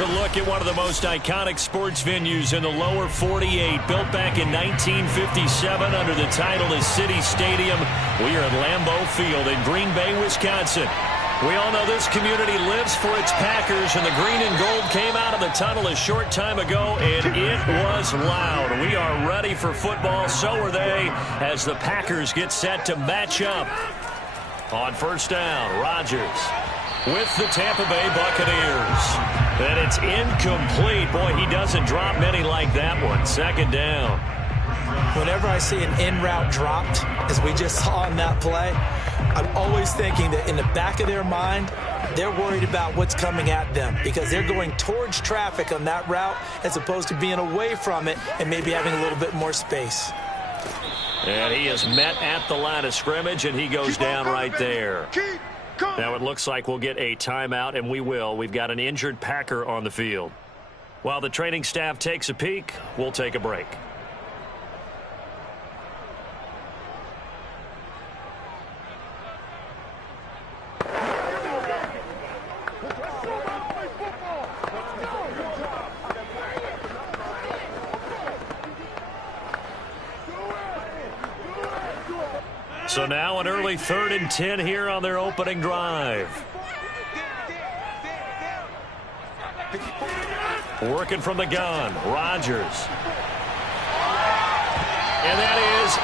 A look at one of the most iconic sports venues in the lower 48, built back in 1957 under the title of City Stadium. We are at Lambeau Field in Green Bay, Wisconsin. We all know this community lives for its Packers, and the green and gold came out of the tunnel a short time ago, and it was loud. We are ready for football, so are they, as the Packers get set to match up. On first down, Rodgers with the Tampa Bay Buccaneers. And it's incomplete. Boy, he doesn't drop many like that one. Second down. Whenever I see an in-route dropped, as we just saw in that play, I'm always thinking that in the back of their mind, they're worried about what's coming at them because they're going towards traffic on that route as opposed to being away from it and maybe having a little bit more space. And he is met at the line of scrimmage, and he goes down right there. Now it looks like we'll get a timeout, and we will. We've got an injured Packer on the field. While the training staff takes a peek, we'll take a break. So now an early 3rd and 10 here on their opening drive. Working from the gun, Rodgers. And that is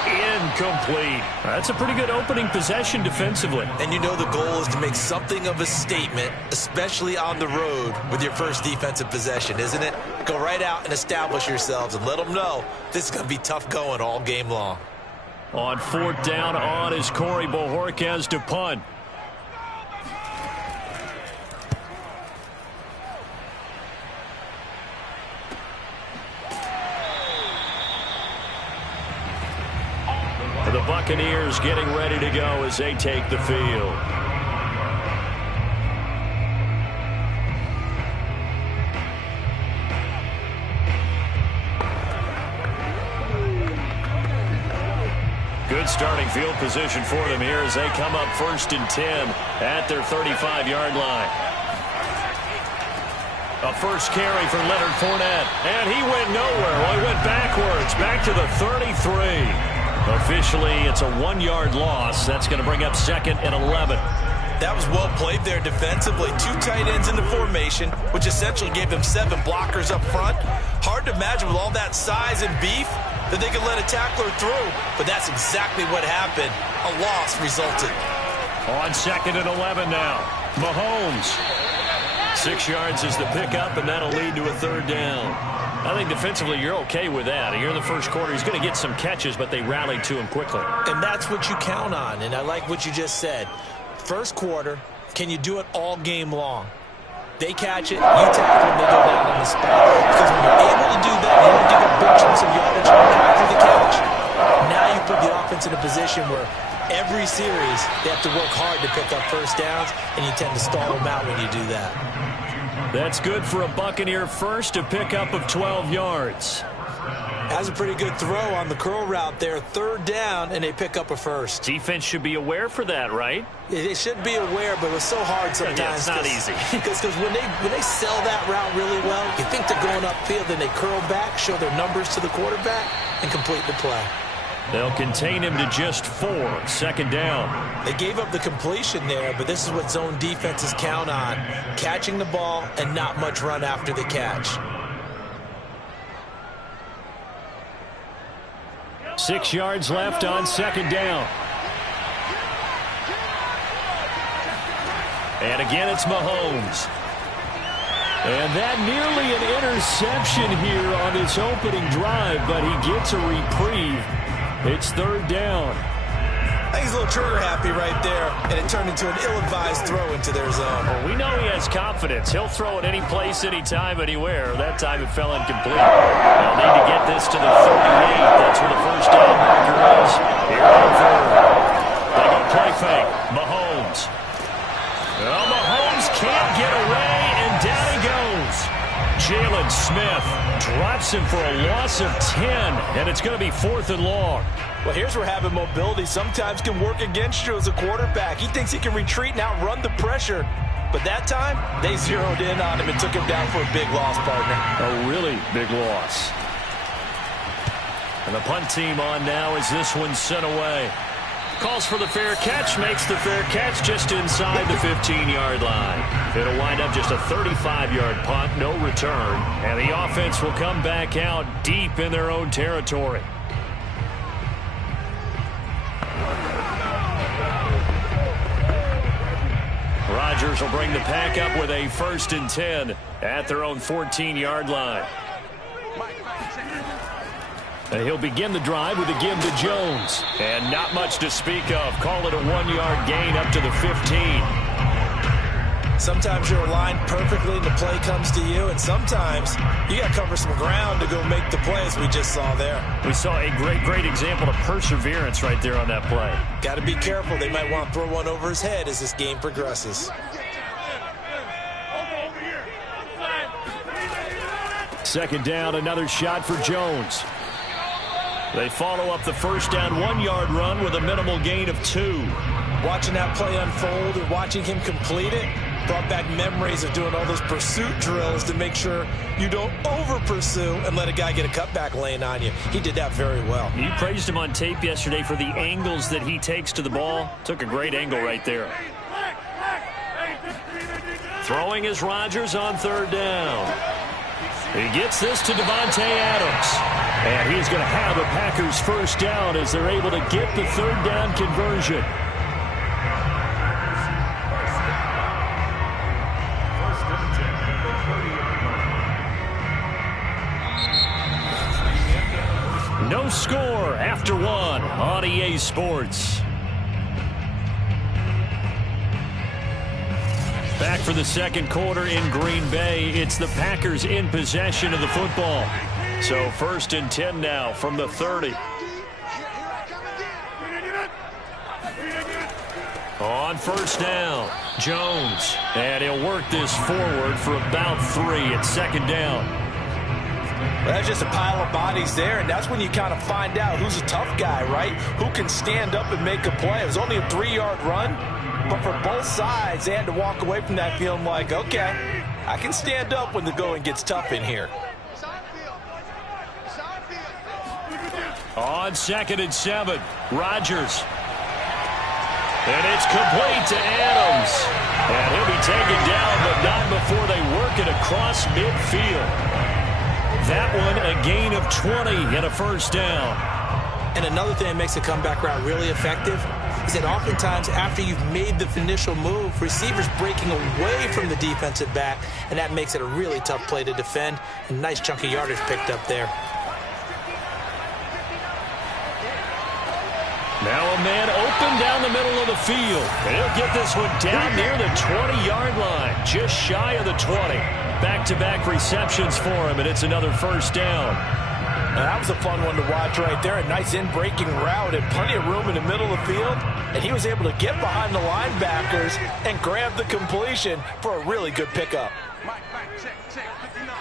incomplete. That's a pretty good opening possession defensively. And you know the goal is to make something of a statement, especially on the road with your first defensive possession, isn't it? Go right out and establish yourselves and let them know this is going to be tough going all game long. On 4th down on is Corey Bojorquez to punt. The Buccaneers getting ready to go as they take the field. Good starting field position for them here as they come up 1st and 10 at their 35-yard line. A first carry for Leonard Fournette, and he went nowhere. Well, he went backwards, back to the 33. Officially, it's a 1-yard loss. That's going to bring up 2nd and 11. That was well played there defensively. 2 tight ends in the formation, which essentially gave them 7 blockers up front. Hard to imagine with all that size and beef that they could let a tackler through, but that's exactly what happened. A loss resulted. On 2nd and 11 now. Mahomes. 6 yards is the pickup, and that'll lead to a 3rd down. I think defensively you're okay with that. Here in the first quarter, he's going to get some catches, but they rallied to him quickly. And that's what you count on, and I like what you just said. First quarter, can you do it all game long? They catch it, you tackle them, they go down on the spot. Because when you're able to do that, you don't give up big chunks of yardage after the catch. Now you put the offense in a position where every series they have to work hard to pick up first downs, and you tend to stall them out when you do that. That's good for a Buccaneer first, a pickup of 12 yards. That's a pretty good throw on the curl route there. 3rd down, and they pick up a first. Defense should be aware for that, right? They should be aware, but it was so hard sometimes. Yeah, it's not easy. Because when they sell that route really well, you think they're going upfield, then they curl back, show their numbers to the quarterback, and complete the play. They'll contain him to just 4. 2nd down. They gave up the completion there, but this is what zone defenses count on. Catching the ball and not much run after the catch. 6 yards left on 2nd down. And again, it's Mahomes. And that nearly an interception here on this opening drive, but he gets a reprieve. It's 3rd down. I think he's a little trigger happy right there, and it turned into an ill-advised throw into their zone. Well, we know he has confidence. He'll throw it any place, anytime, anywhere. That time it fell incomplete. They'll need to get this to the 38. That's where the first down marker is. Here on 3rd. They go play fake. Mahomes. Well, Mahomes can't get away, and down he goes. Jalen Smith drops him for a loss of 10, and it's going to be 4th and long. Well, here's where having mobility sometimes can work against you as a quarterback. He thinks he can retreat and outrun the pressure. But that time, they zeroed in on him and took him down for a big loss, partner. A really big loss. And the punt team on now as this one's sent away. Calls for the fair catch, makes the fair catch just inside the 15-yard line. It'll wind up just a 35-yard punt, no return. And the offense will come back out deep in their own territory. Rodgers will bring the pack up with a 1st and 10 at their own 14-yard line. He'll begin the drive with a give to Jones. And not much to speak of. Call it a 1-yard gain up to the 15. Sometimes you're aligned perfectly and the play comes to you, and sometimes you got to cover some ground to go make the play, as we just saw there. We saw a great example of perseverance right there on that play. Got to be careful. They might want to throw one over his head as this game progresses. Second down, another shot for Jones. They follow up the first down 1-yard run with a minimal gain of 2. Watching that play unfold and watching him complete it brought back memories of doing all those pursuit drills to make sure you don't over-pursue and let a guy get a cutback lane on you. He did that very well. You praised him on tape yesterday for the angles that he takes to the ball. Took a great angle right there. Throwing is Rodgers on third down. He gets this to Davante Adams. And he's going to have the Packers first down as they're able to get the third down conversion. No score after 1 on EA Sports. Back for the second quarter in Green Bay. It's the Packers in possession of the football. So 1st and 10 now from the 30. On first down, Jones. And he'll work this forward for about 3 at second down. Well, that's just a pile of bodies there, and that's when you kind of find out who's a tough guy, right? Who can stand up and make a play. It was only a 3-yard run, but for both sides, they had to walk away from that feeling like, okay, I can stand up when the going gets tough in here. On 2nd and 7, Rodgers. And it's complete to Adams. And he'll be taken down, but not before they work it across midfield. That one, a gain of 20 and a first down. And another thing that makes the comeback route really effective is that oftentimes after you've made the initial move, receivers breaking away from the defensive back, and that makes it a really tough play to defend. A nice chunk of yardage picked up there. Now a man open down the middle of the field. And he'll get this one down near the 20-yard line, just shy of the 20. Back-to-back receptions for him, and it's another first down. Now, that was a fun one to watch right there. A nice in-breaking route and plenty of room in the middle of the field. And he was able to get behind the linebackers and grab the completion for a really good pickup. Check. 59.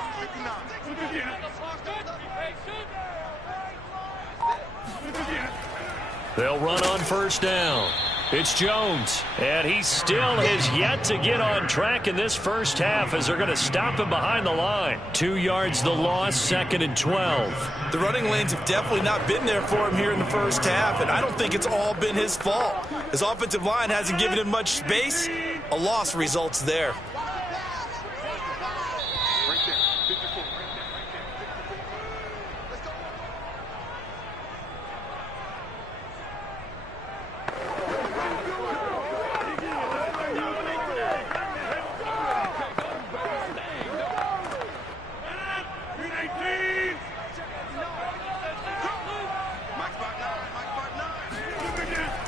They'll run on first down. It's Jones, and he still has yet to get on track in this first half as they're going to stop him behind the line. 2 yards the loss, 2nd and 12. The running lanes have definitely not been there for him here in the first half, and I don't think it's all been his fault. His offensive line hasn't given him much space. A loss results there.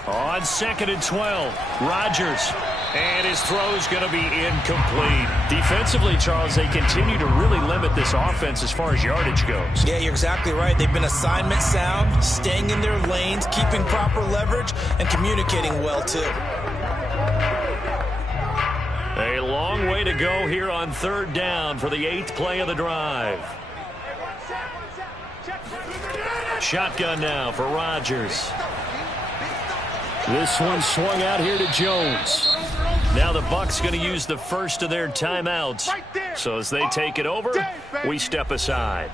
On 2nd and 12, Rodgers. And his throw is going to be incomplete. Defensively, Charles, they continue to really limit this offense as far as yardage goes. Yeah, you're exactly right. They've been assignment sound, staying in their lanes, keeping proper leverage, and communicating well, too. A long way to go here on third down for the 8th play of the drive. Shotgun now for Rodgers. This one swung out here to Jones. Now the Bucs going to use the first of their timeouts. So as they take it over, we step aside.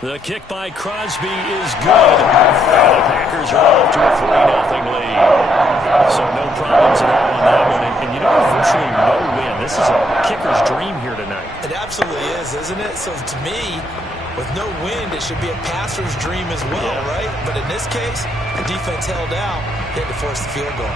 The kick by Crosby is good. And the Packers are off to a 3-0 lead. So no problems at all on that one. And you know, virtually no win. This is a kicker's dream here tonight. It absolutely is, isn't it? So to me, with no wind, it should be a passer's dream as well, right? But in this case, the defense held out. They had to force the field goal.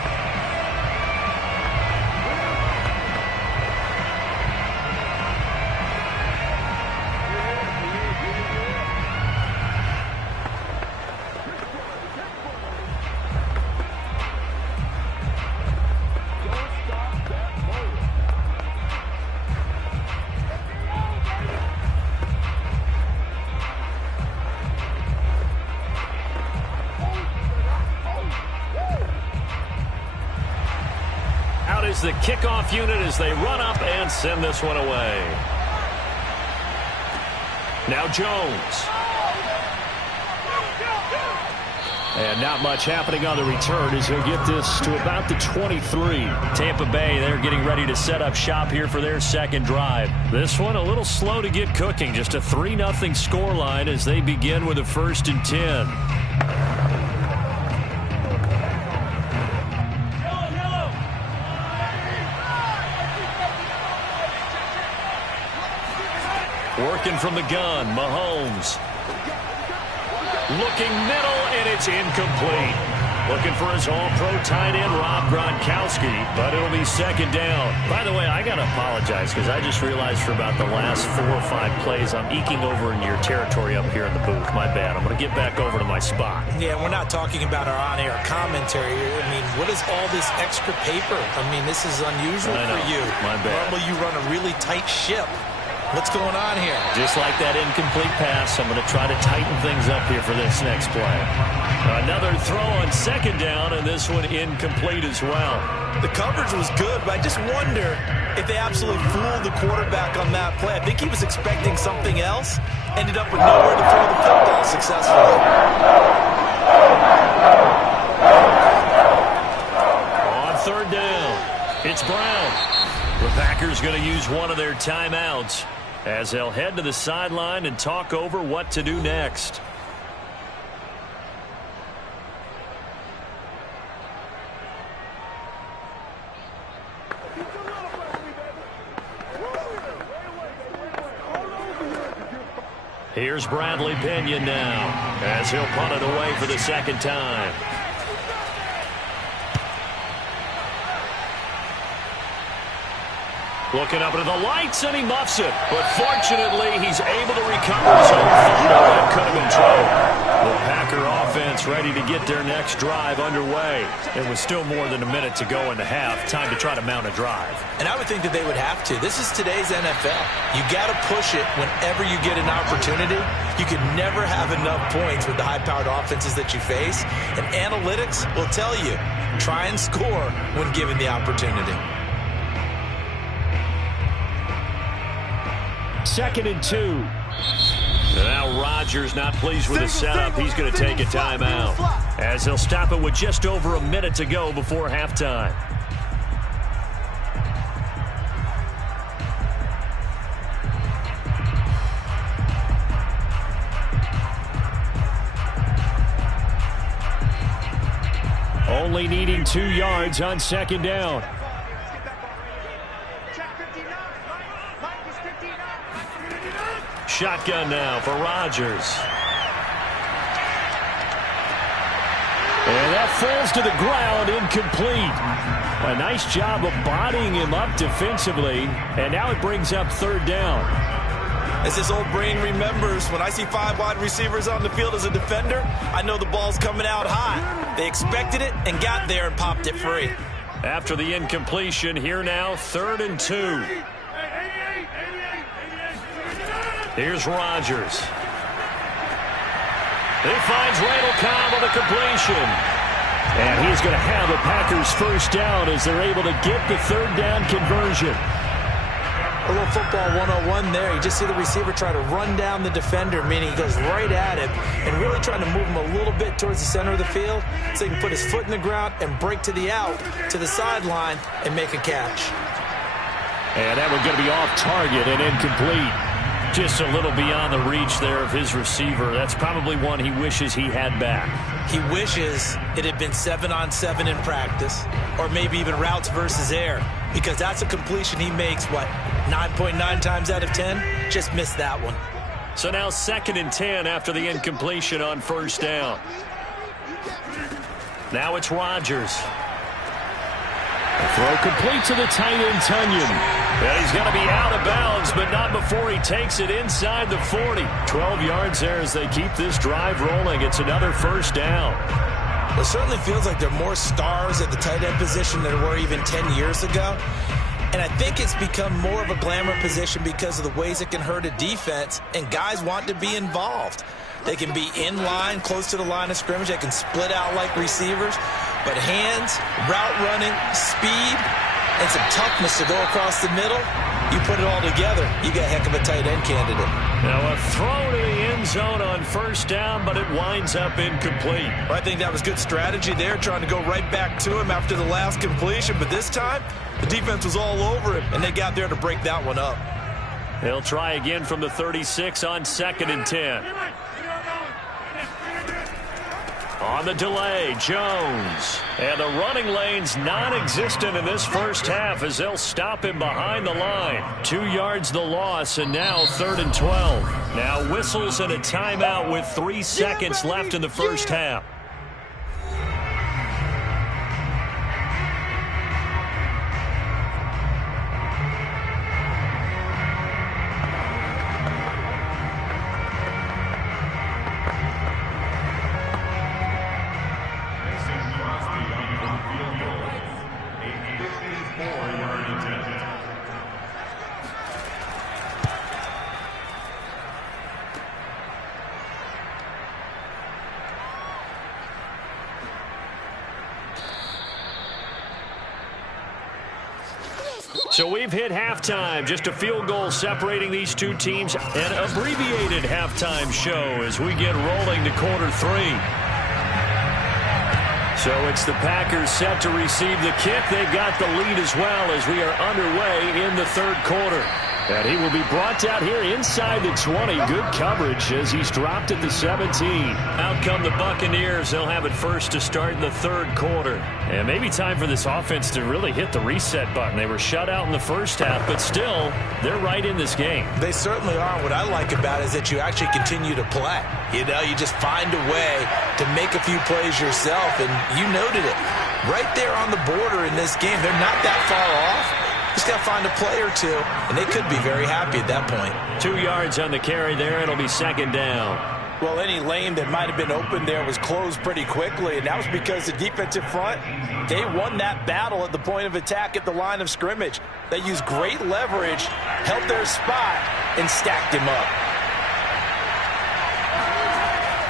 Is the kickoff unit as they run up and send this one away. Now Jones. And not much happening on the return as he'll get this to about the 23. Tampa Bay, they're getting ready to set up shop here for their second drive. This one a little slow to get cooking. Just a 3-0 scoreline as they begin with a 1st and 10. Working from the gun, Mahomes. Looking middle, and it's incomplete. Looking for his all-pro tight end, Rob Gronkowski, but it'll be 2nd down. By the way, I got to apologize because I just realized for about the last 4 or 5 plays, I'm eking over into your territory up here in the booth. My bad. I'm going to get back over to my spot. Yeah, we're not talking about our on-air commentary. I mean, what is all this extra paper? I mean, this is unusual for you. My bad. Normally you run a really tight ship. What's going on here? Just like that incomplete pass, I'm going to try to tighten things up here for this next play. Another throw on 2nd down, and this one incomplete as well. The coverage was good, but I just wonder if they absolutely fooled the quarterback on that play. I think he was expecting something else, ended up with nowhere to throw the football successfully. On 3rd down, it's Brown. The Packers going to use one of their timeouts as they'll head to the sideline and talk over what to do next. Here's Bradley Pinion now as he'll punt it away for the 2nd time. Looking up into the lights, and he muffs it. But fortunately, he's able to recover his own fumble. That could have been trouble. The Packer offense ready to get their next drive underway. It was still more than a minute to go in the half. Time to try to mount a drive. And I would think that they would have to. This is today's NFL. You got to push it whenever you get an opportunity. You can never have enough points with the high-powered offenses that you face. And analytics will tell you, try and score when given the opportunity. 2nd and 2. Now Rodgers not pleased with the setup. He's going to take a timeout as he'll stop it with just over a minute to go before halftime. Only needing 2 yards on 2nd down. Shotgun now for Rodgers. And that falls to the ground, incomplete. A nice job of bodying him up defensively, and now it brings up 3rd down. As this old brain remembers, when I see 5 wide receivers on the field as a defender, I know the ball's coming out hot. They expected it and got there and popped it free. After the incompletion, here now, 3rd and 2. Here's Rodgers. He finds Randall Cobb on the completion. And he's going to have the Packers 1st down as they're able to get the 3rd down conversion. A little football 101 there. You just see the receiver try to run down the defender, meaning he goes right at him and really trying to move him a little bit towards the center of the field so he can put his foot in the ground and break to the out, to the sideline, and make a catch. And that one's going to be off target and incomplete. Just a little beyond the reach there of his receiver. That's probably one he wishes he had back. He wishes it had been 7-on-7 in practice, or maybe even routes versus air, because that's a completion he makes, 9.9 times out of 10, just missed that one. So now 2nd and 10 after the incompletion on first down. Now it's Rodgers. Throw complete to the tight end, Tunyon. And he's going to be out of bounds, but not before he takes it inside the 40. 12 yards there as they keep this drive rolling. It's another first down. It certainly feels like there are more stars at the tight end position than there were even 10 years ago. And I think it's become more of a glamour position because of the ways it can hurt a defense, and guys want to be involved. They can be in line, close to the line of scrimmage. They can split out like receivers. But hands, route running, speed, and some toughness to go across the middle, you put it all together, you got a heck of a tight end candidate. Now a throw to the end zone on first down, but it winds up incomplete. Well, I think that was good strategy there, trying to go right back to him after the last completion. But this time, the defense was all over him, and they got there to break that one up. He'll try again from the 36 on 2nd and 10. On the delay, Jones. And the running lane's non-existent in this first half as they'll stop him behind the line. 2 yards the loss, and now 3rd and 12. Now whistles and a timeout with 3 seconds left in the first half. So we've hit halftime, just a field goal separating these two teams. An abbreviated halftime show as we get rolling to quarter 3. So it's the Packers set to receive the kick. They've got the lead as well as we are underway in the 3rd quarter. And he will be brought down here inside the 20. Good coverage as he's dropped at the 17. Out come the Buccaneers. They'll have it first to start in the 3rd quarter. And maybe time for this offense to really hit the reset button. They were shut out in the first half, but still, they're right in this game. They certainly are. What I like about it is that you actually continue to play. You know, you just find a way to make a few plays yourself, and you noted it. Right there on the border in this game, they're not that far off. Just got to find a play or two, and they could be very happy at that point. 2 yards on the carry there. It'll be 2nd down. Well, any lane that might have been open there was closed pretty quickly, and that was because the defensive front, they won that battle at the point of attack at the line of scrimmage. They used great leverage, held their spot, and stacked him up.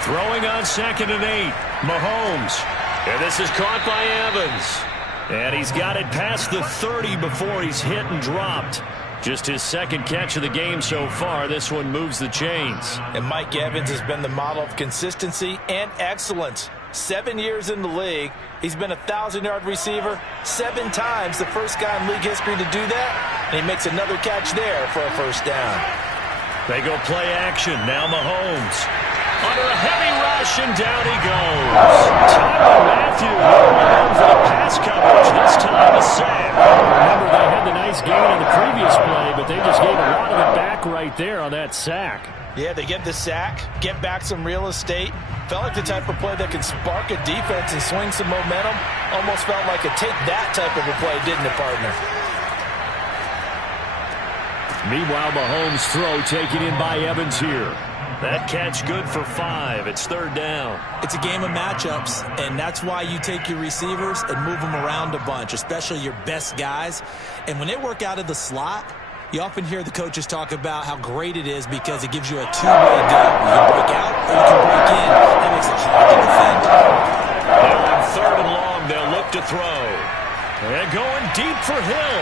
Throwing on 2nd and 8. Mahomes. And this is caught by Evans. And he's got it past the 30 before he's hit and dropped. Just his 2nd catch of the game so far. This one moves the chains. And Mike Evans has been the model of consistency and excellence. 7 years in the league. He's been a 1,000-yard receiver 7 times, the first guy in league history to do that. And he makes another catch there for a first down. They go play action. Now Mahomes. Under a heavy rush, and down he goes. Tyrann Mathieu for the pass coverage. This time a sack. Remember, they had the nice gain on the previous play, but they just gave a lot of it back right there on that sack. Yeah, they get the sack, get back some real estate. Felt like the type of play that can spark a defense and swing some momentum. Almost felt like a take that type of a play, didn't it, partner? Meanwhile, Mahomes' throw taken in by Evans here. That catch good for 5. It's 3rd down. It's a game of matchups, and that's why you take your receivers and move them around a bunch, especially your best guys. And when they work out of the slot, you often hear the coaches talk about how great it is because it gives you a two-way go. You can break out or you can break in. That makes it hard to defend. Now on 3rd and long, they'll look to throw. And going deep for Hill.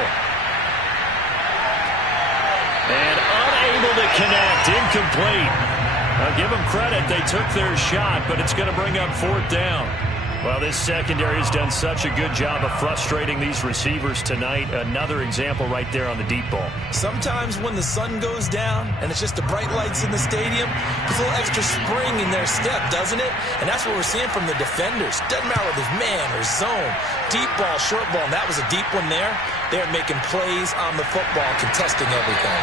And unable to connect. Incomplete. I'll give them credit. They took their shot, but it's going to bring up 4th down. Well, this secondary has done such a good job of frustrating these receivers tonight. Another example right there on the deep ball. Sometimes when the sun goes down and it's just the bright lights in the stadium, there's a little extra spring in their step, doesn't it? And that's what we're seeing from the defenders. Doesn't matter whether it's man or zone, deep ball, short ball, and that was a deep one there. They're making plays on the football, contesting everything.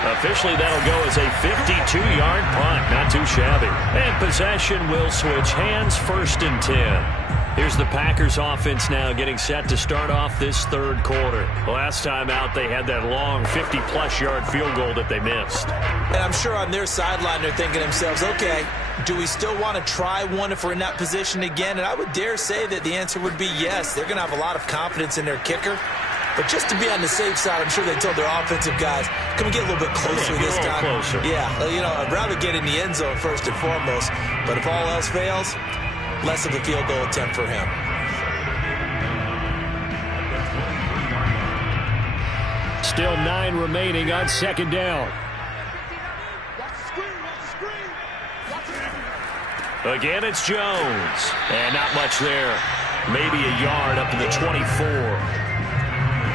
Officially, that'll go as a 52-yard punt. Not too shabby. And possession will switch hands, 1st and 10. Here's the Packers offense now getting set to start off this third quarter. Last time out, they had that long 50-plus yard field goal that they missed. And I'm sure on their sideline they're thinking to themselves, okay, do we still want to try one if we're in that position again? And I would dare say that the answer would be yes. They're going to have a lot of confidence in their kicker. But just to be on the safe side, I'm sure they told their offensive guys, can we get a little bit closer this time? Closer. Yeah, I'd rather get in the end zone first and foremost. But if all else fails, less of a field goal attempt for him. Still 9 remaining on 2nd down. Again, it's Jones. And not much there. Maybe a yard up to the 24.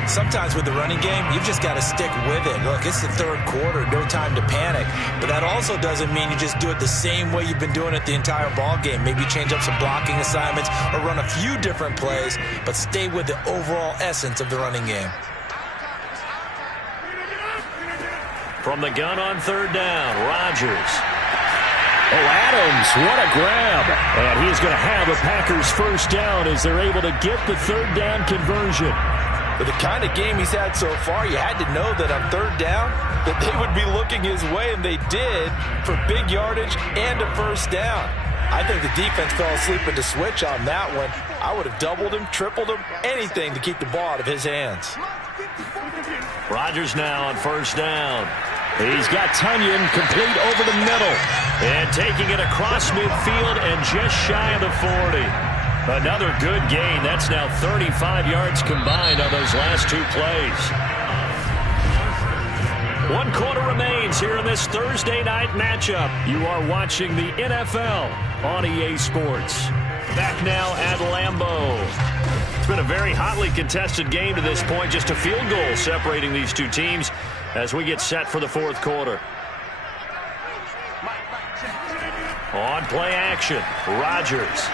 Sometimes with the running game, you've just got to stick with it. Look, it's the third quarter, no time to panic. But that also doesn't mean you just do it the same way you've been doing it the entire ball game. Maybe change up some blocking assignments or run a few different plays, but stay with the overall essence of the running game. From the gun on 3rd down, Rodgers. Oh, Adams, what a grab. And he's going to have a Packers 1st down as they're able to get the 3rd down conversion. With the kind of game he's had so far, you had to know that on 3rd down that they would be looking his way, and they did, for big yardage and a 1st down. I think the defense fell asleep at the switch on that one. I would have doubled him, tripled him, anything to keep the ball out of his hands. Rodgers now on 1st down. He's got Tunyon complete over the middle. And taking it across midfield and just shy of the 40. Another good gain. That's now 35 yards combined on those last 2 plays. 1 quarter remains here in this Thursday night matchup. You are watching the NFL on EA Sports. Back now at Lambeau. It's been a very hotly contested game to this point. Just a field goal separating these two teams as we get set for the 4th quarter. On play action, Rodgers.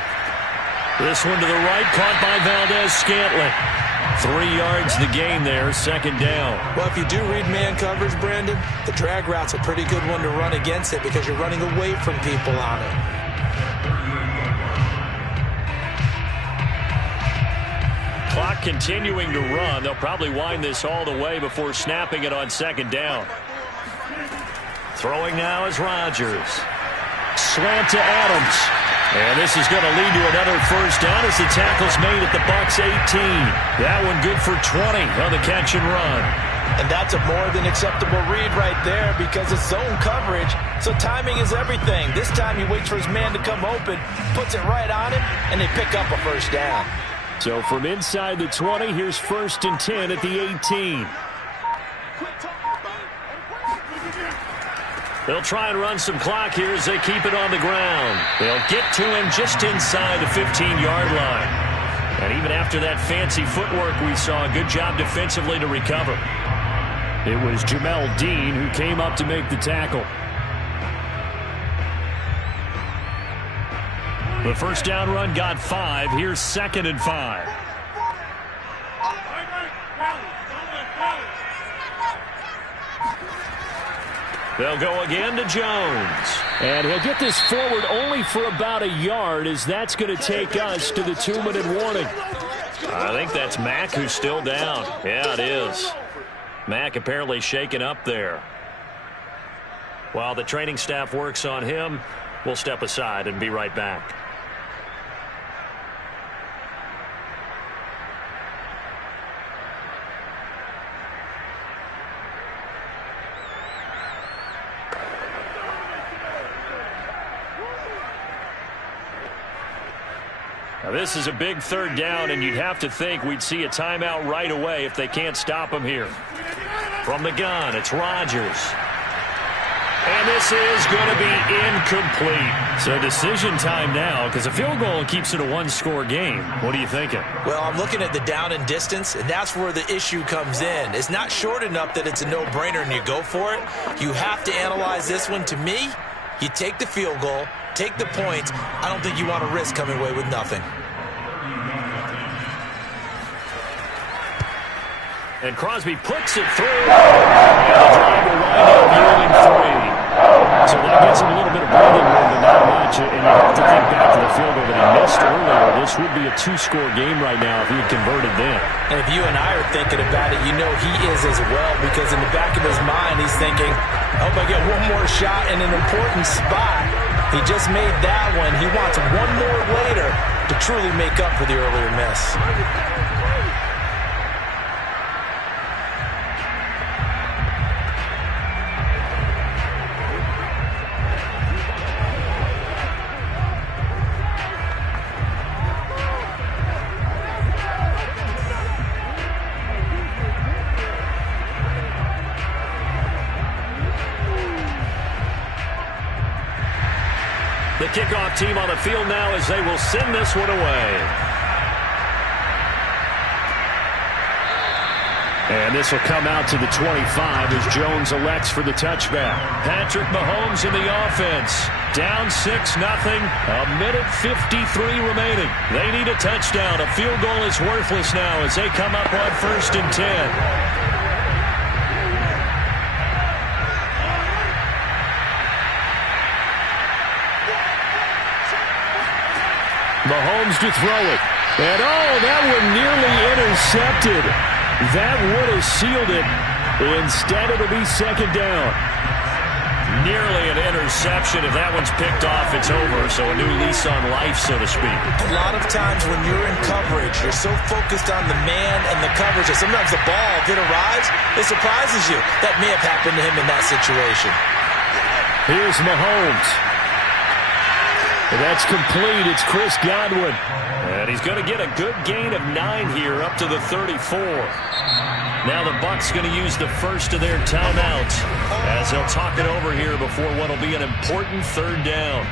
This one to the right, caught by Valdez-Scantling. 3 yards the gain there, 2nd down. Well, if you do read man coverage, Brandon, the drag route's a pretty good one to run against it because you're running away from people on it. Clock continuing to run. They'll probably wind this all the way before snapping it on 2nd down. Throwing now is Rodgers. Slant to Adams. And this is going to lead to another 1st down as the tackle's made at the Bucs 18. That one good for 20 on the catch and run. And that's a more than acceptable read right there because it's zone coverage, so timing is everything. This time he waits for his man to come open, puts it right on him, and they pick up a 1st down. So from inside the 20, here's 1st and 10 at the 18. They'll try and run some clock here as they keep it on the ground. They'll get to him just inside the 15-yard line. And even after that fancy footwork we saw, a good job defensively to recover. It was Jamel Dean who came up to make the tackle. The 1st down run got 5. Here's 2nd and 5. They'll go again to Jones. And he'll get this forward only for about a yard as that's going to take us to the 2-minute warning. I think that's Mack who's still down. Yeah, it is. Mack apparently shaken up there. While the training staff works on him, we'll step aside and be right back. Now this is a big 3rd down, and you'd have to think we'd see a timeout right away if they can't stop him here. From the gun, it's Rodgers. And And this is going to be incomplete. So decision time now because a field goal keeps it a one-score game. What are you thinking? Well, I'm looking at the down and distance, and that's where the issue comes in. It's not short enough that it's a no-brainer and you go for it. You have to analyze this one. To me, you take the field goal, take the points. I don't think you want to risk coming away with nothing. And Crosby puts it through. And the drive will wind up yielding 3. So that gets him a little bit of breathing room, but not much. And you have to think back to the field goal that he missed earlier. This would be a 2-score game right now if he had converted then. And if you and I are thinking about it, you know he is as well, because in the back of his mind, he's thinking, I hope I get one more shot in an important spot. He just made that one. He wants one more later to truly make up for the earlier miss. The kickoff team on the field now as they will send this one away. And this will come out to the 25 as Jones elects for the touchback. Patrick Mahomes in the offense. Down 6-0. A minute 53 remaining. They need a touchdown. A field goal is worthless now as they come up on 1st and 10. Mahomes to throw it. And oh, that one nearly intercepted. That would have sealed it. Instead, it'll be second down. Nearly an interception. If that one's picked off, it's over. So a new lease on life, so to speak. A lot of times when you're in coverage, you're so focused on the man and the coverage that sometimes the ball, if it arrives, it surprises you. That may have happened to him in that situation. Here's Mahomes. That's complete. It's Chris Godwin. And he's going to get a good gain of 9 here up to the 34. Now the Bucs going to use the first of their timeouts as they'll talk it over here before what will be an important 3rd down.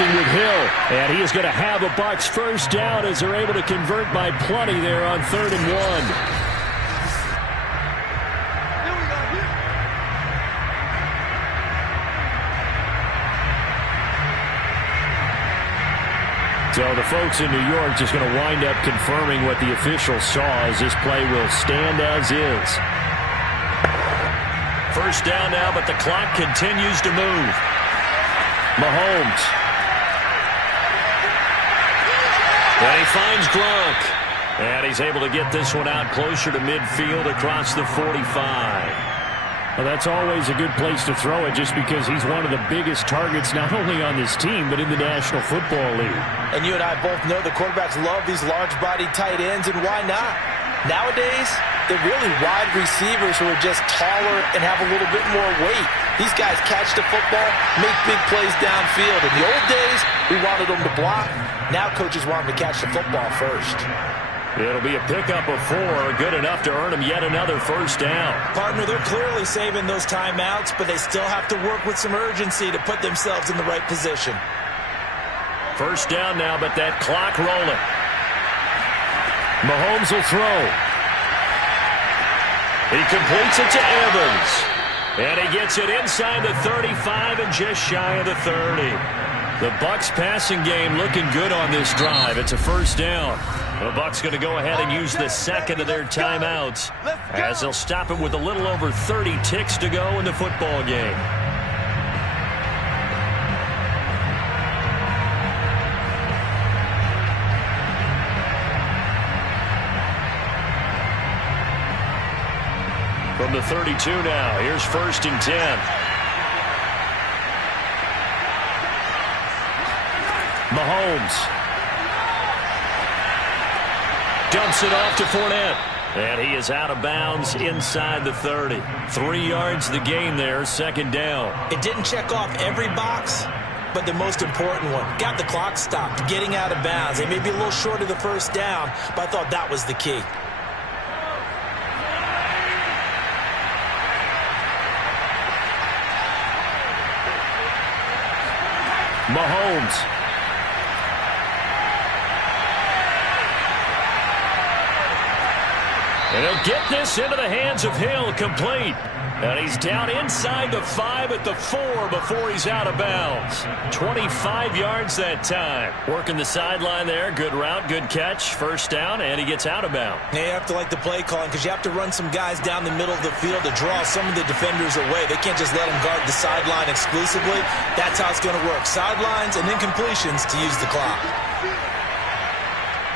With Hill, and he is going to have a Bucs first down as they're able to convert by plenty there on 3rd and 1. So the folks in New York just going to wind up confirming what the officials saw as this play will stand as is. First down now, but the clock continues to move. Mahomes. And he finds Gronk. And he's able to get this one out closer to midfield across the 45. Well, that's always a good place to throw it just because he's one of the biggest targets not only on this team but in the National Football League. And you and I both know the quarterbacks love these large-bodied tight ends, and why not? Nowadays, they're really wide receivers who are just taller and have a little bit more weight. These guys catch the football, make big plays downfield. In the old days, we wanted them to block. Now coaches want them to catch the football first. It'll be a pickup of 4, good enough to earn them yet another first down. Partner, they're clearly saving those timeouts, but they still have to work with some urgency to put themselves in the right position. First down now, but that clock rolling. Mahomes will throw. He completes it to Evans. And he gets it inside the 35 and just shy of the 30. The Bucs passing game looking good on this drive. It's a first down. The Bucs going to go ahead and use the second of their timeouts as they'll stop it with a little over 30 ticks to go in the football game. From the 32 now, here's 1st and 10. Mahomes. Dumps it off to Fournette. And he is out of bounds inside the 30. 3 yards the gain there, second down. It didn't check off every box, but the most important one. Got the clock stopped, getting out of bounds. They may be a little short of the first down, but I thought that was the key. Mahomes. And he'll get this into the hands of Hill, complete. And he's down inside the 5 at the 4 before he's out of bounds. 25 yards that time. Working the sideline there. Good route, good catch. First down, and he gets out of bounds. Now you have to like the play calling because you have to run some guys down the middle of the field to draw some of the defenders away. They can't just let them guard the sideline exclusively. That's how it's going to work. Sidelines and incompletions to use the clock.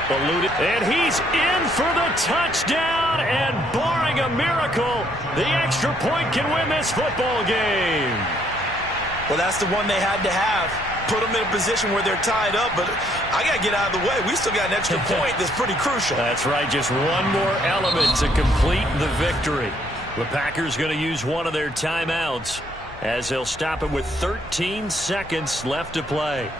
Eluded, and he's in for the touchdown, and barring a miracle, the extra point can win this football game. Well, that's the one they had to have. Put them in a position where they're tied up, but I got to get out of the way. We still got an extra point that's pretty crucial. That's right, just one more element to complete the victory. The Packers going to use one of their timeouts as they'll stop it with 13 seconds left to play.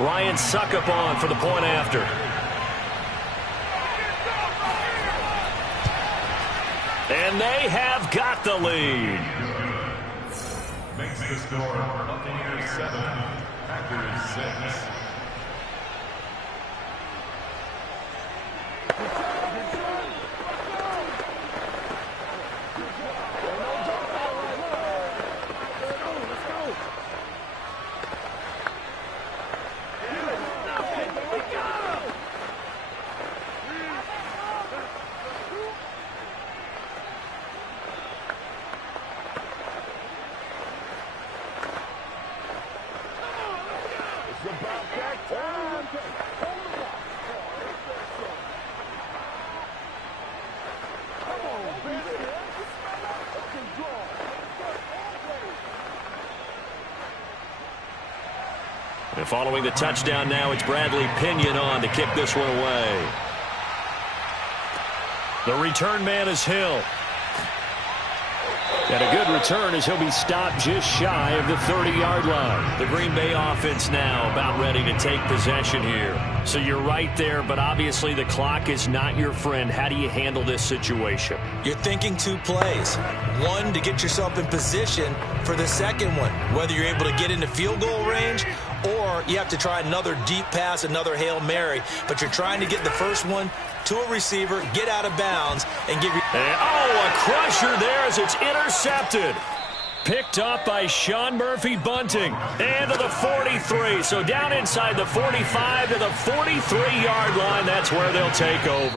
Ryan Suckup on for the point after. And they have got the lead. Makes the score Buccaneers 7, Packers 6. And following the touchdown now, it's Bradley Pinion on to kick this one away. The return man is Hill. And a good return as he'll be stopped just shy of the 30-yard line. The Green Bay offense now about ready to take possession here. So you're right there, but obviously the clock is not your friend. How do you handle this situation? You're thinking 2 plays. One, to get yourself in position for the second one, whether you're able to get into field goal range or you have to try another deep pass, another Hail Mary. But you're trying to get the first one to a receiver, get out of bounds, and give you... a crusher there as it's intercepted. Picked up by Sean Murphy Bunting. And to the 43. So down inside the 45 to the 43-yard line. That's where they'll take over.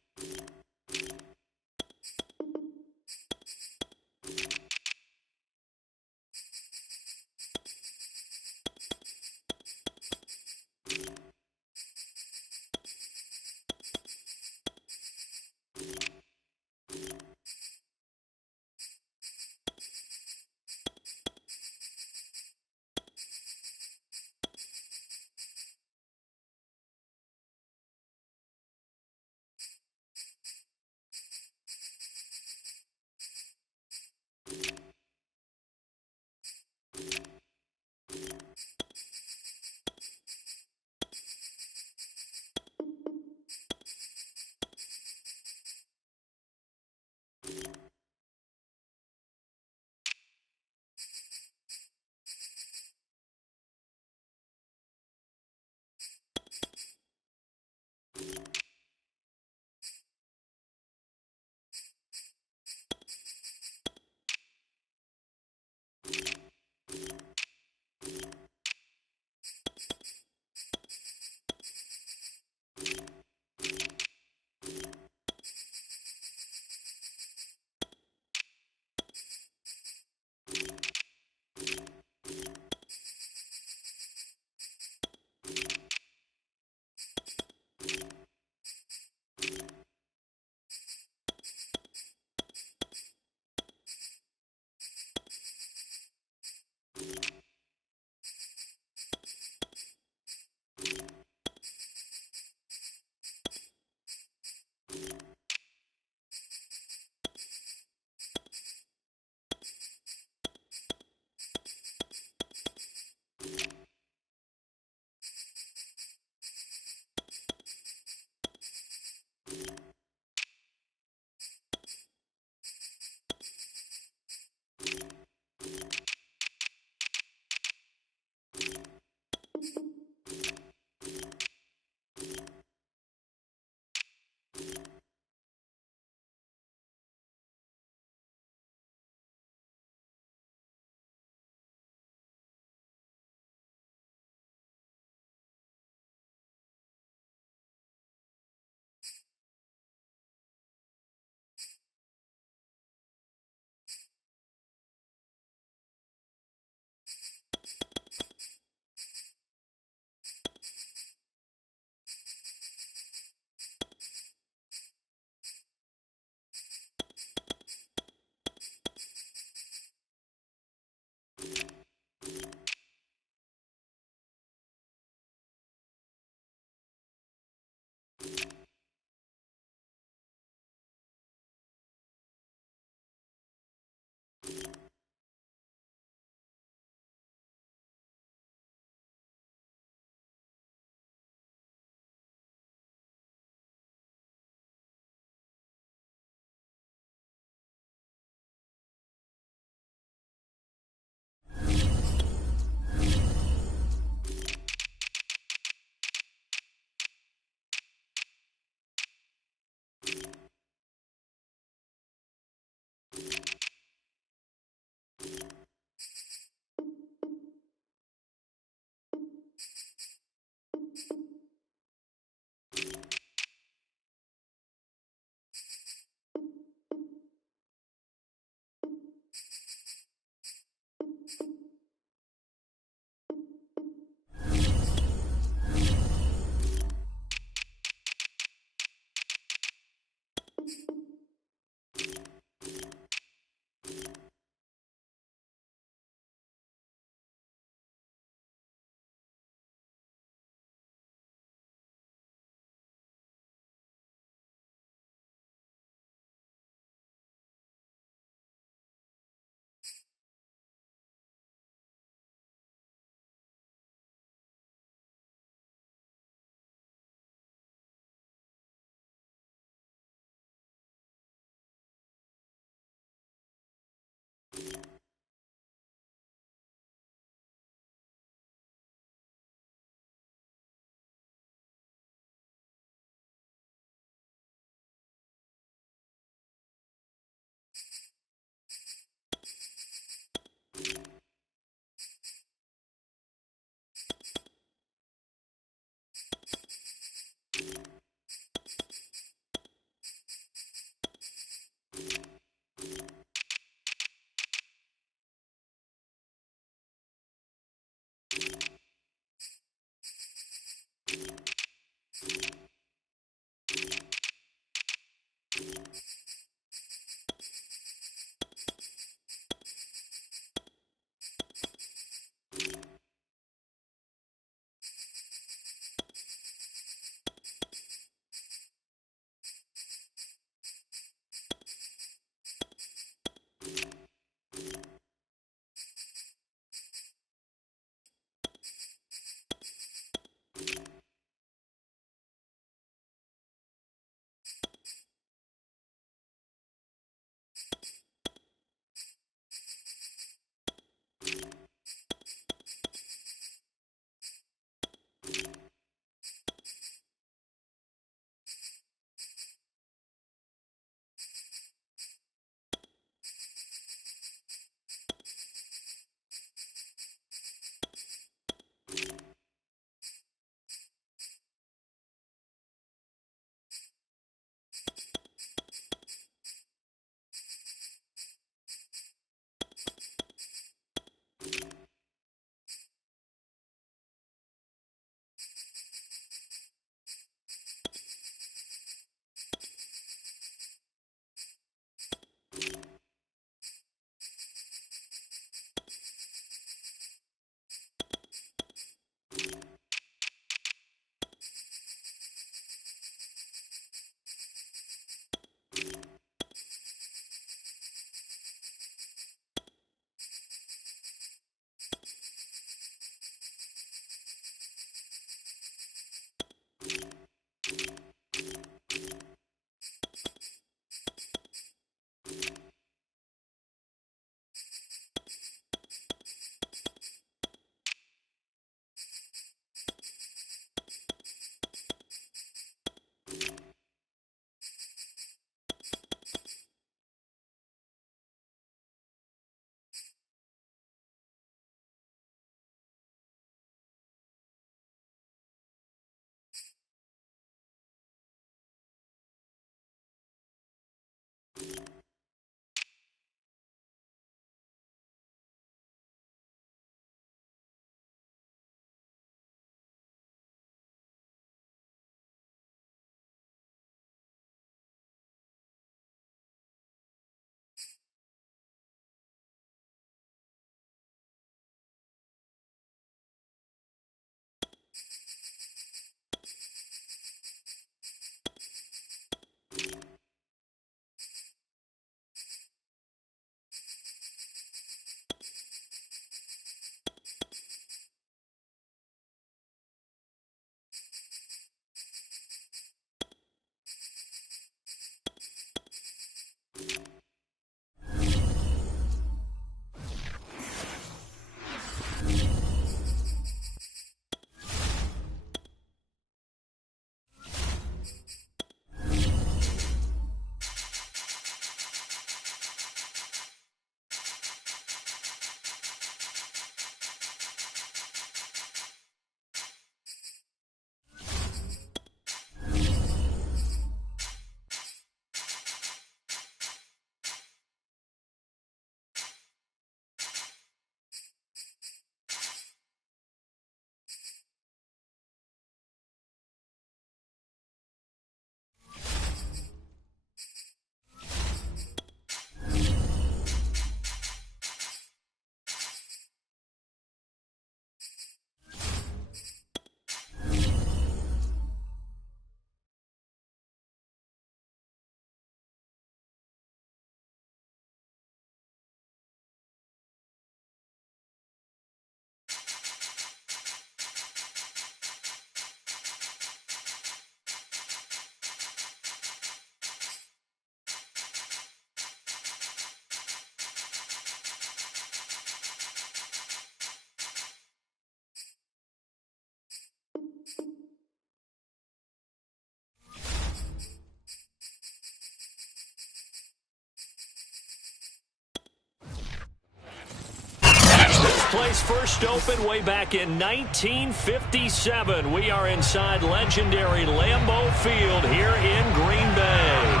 place first opened way back in 1957. We are inside legendary Lambeau Field here in Green Bay.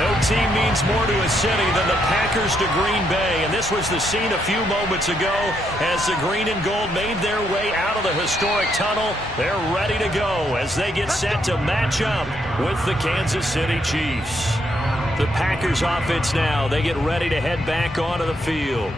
No team means more to a city than the Packers to Green Bay, and this was the scene a few moments ago as the green and gold made their way out of the historic tunnel. They're ready to go as they get set to match up with the Kansas City Chiefs. The Packers offense now, they get ready to head back onto the field.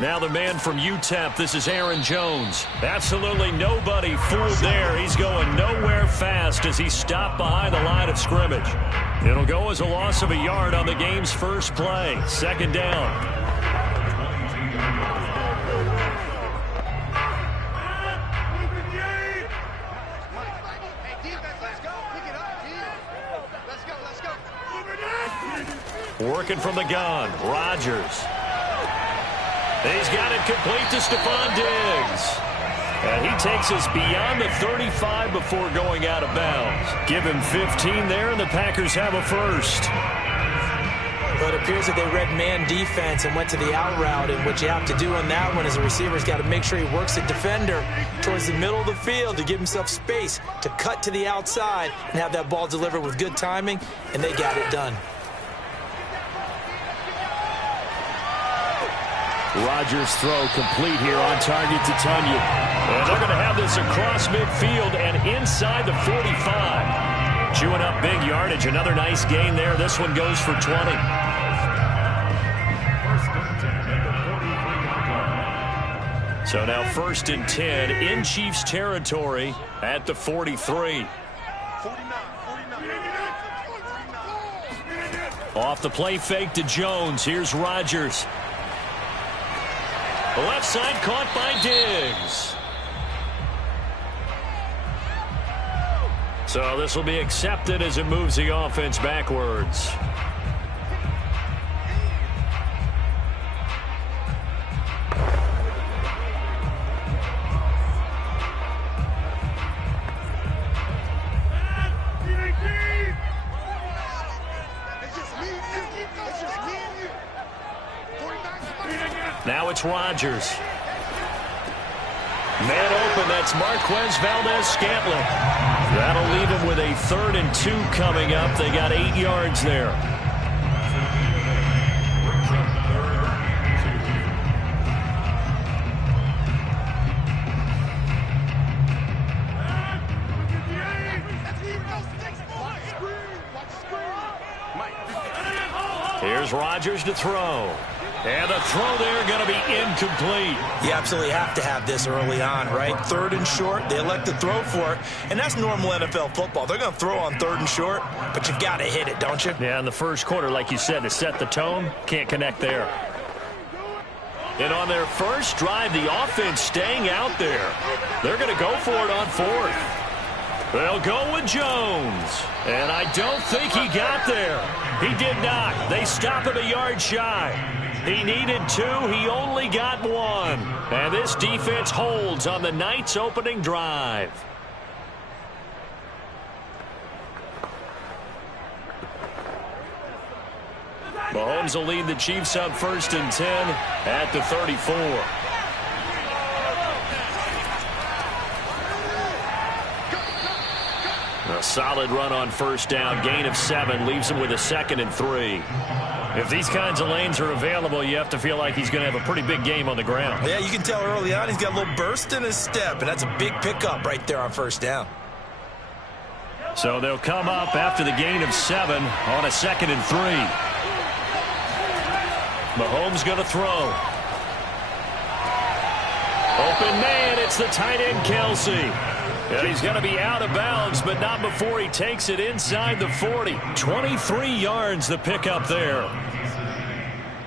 Now the man from UTEP, this is Aaron Jones. Absolutely nobody fooled there. He's going nowhere fast as he stopped behind the line of scrimmage. It'll go as a loss of a yard on the game's first play. Second down. Working from the gun, Rodgers. He's got it complete to Stephon Diggs. And he takes us beyond the 35 before going out of bounds. Give him 15 there, and the Packers have a first. But it appears that they read man defense and went to the out route. And what you have to do on that one is the receiver's got to make sure he works the defender towards the middle of the field to give himself space to cut to the outside and have that ball delivered with good timing, and they got it done. Rodgers' throw complete here on target to Tunyon. And they're going to have this across midfield and inside the 45. Chewing up big yardage. Another nice gain there. This one goes for 20. So now 1st and 10 in Chiefs territory at the 43. Off the play fake to Jones. Here's Rodgers. The left side caught by Diggs. So this will be accepted as it moves the offense backwards. Now it's Rodgers. Man open, that's Marquez Valdes-Scantling. That'll leave him with a 3rd and 2 coming up. They got 8 yards there. Here's Rodgers to throw. And the throw there going to be incomplete. You absolutely have to have this early on, right? 3rd and short, they elect to throw for it. And that's normal NFL football. They're going to throw on 3rd and short, but you've got to hit it, don't you? Yeah, in the first quarter, like you said, to set the tone, can't connect there. And on their first drive, the offense staying out there. They're going to go for it on 4th. They'll go with Jones. And I don't think he got there. He did not. They stop him a yard shy. He needed 2. He only got 1. And this defense holds on the night's opening drive. Mahomes will lead the Chiefs up 1st and 10 at the 34. A solid run on 1st down. Gain of 7 leaves him with a 2nd and 3. If these kinds of lanes are available, you have to feel like he's going to have a pretty big game on the ground. Yeah, you can tell early on he's got a little burst in his step, and that's a big pickup right there on 1st down. So they'll come up after the gain of 7 on a 2nd and 3. Mahomes going to throw. Open man, it's the tight end Kelsey. And he's going to be out of bounds, but not before he takes it inside the 40. 23 yards the pickup there.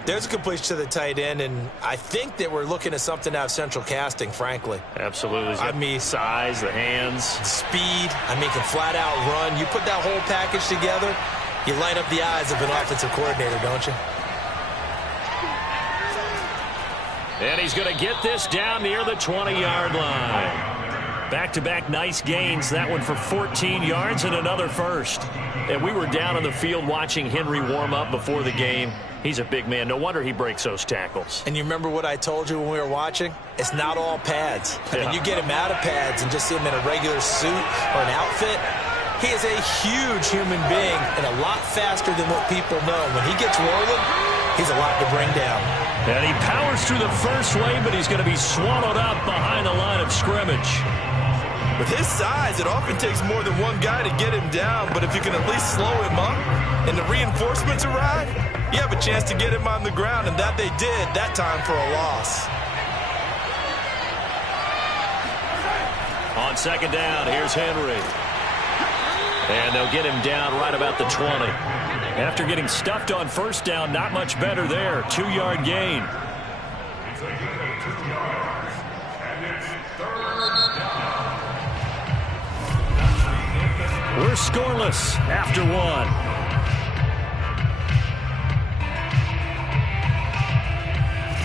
There's a completion to the tight end, and I think that we're looking at something out of Central Casting, frankly. Absolutely. I mean, size, the hands. Speed, I mean, can flat out run. You put that whole package together, you light up the eyes of an offensive coordinator, don't you? And he's going to get this down near the 20-yard line. Back-to-back nice gains. That one for 14 yards and another first. And we were down on the field watching Henry warm up before the game. He's a big man. No wonder he breaks those tackles. And you remember what I told you when we were watching? It's not all pads. I mean, you get him out of pads and just see him in a regular suit or an outfit. He is a huge human being and a lot faster than what people know. When he gets rolling, he's a lot to bring down. And he powers through the first wave, but he's going to be swallowed up behind the line of scrimmage. With his size, it often takes more than one guy to get him down, but if you can at least slow him up and the reinforcements arrive, you have a chance to get him on the ground, and that they did that time for a loss. On second down, here's Henry. And they'll get him down right about the 20. After getting stuffed on first down, not much better there. 2-yard gain. We're scoreless after one.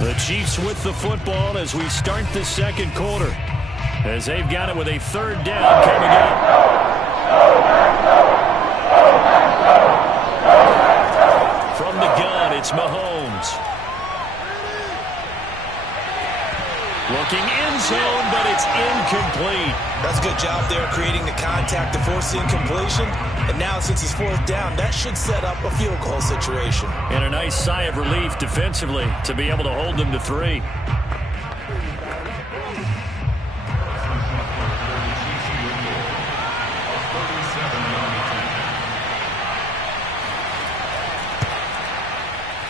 The Chiefs with the football as we start the second quarter. As they've got it with a third down coming up. From the gun, it's Mahomes. Looking end zone, but it's incomplete. That's a good job there creating the contact to force the incompletion. And now since he's fourth down, that should set up a field goal situation. And a nice sigh of relief defensively to be able to hold them to 3.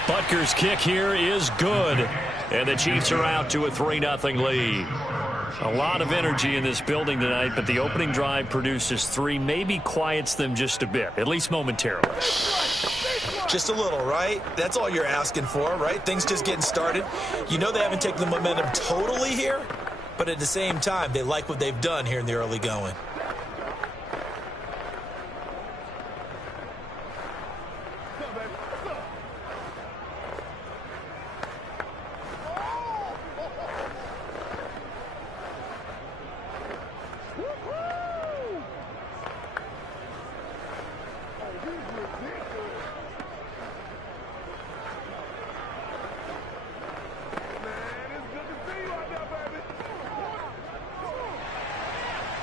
Butker's kick here is good. And the Chiefs are out to a 3-0 lead. A lot of energy in this building tonight, but the opening drive produces 3, maybe quiets them just a bit, at least momentarily. Just a little, right? That's all you're asking for, right? Things just getting started. You know they haven't taken the momentum totally here, but at the same time, they like what they've done here in the early going.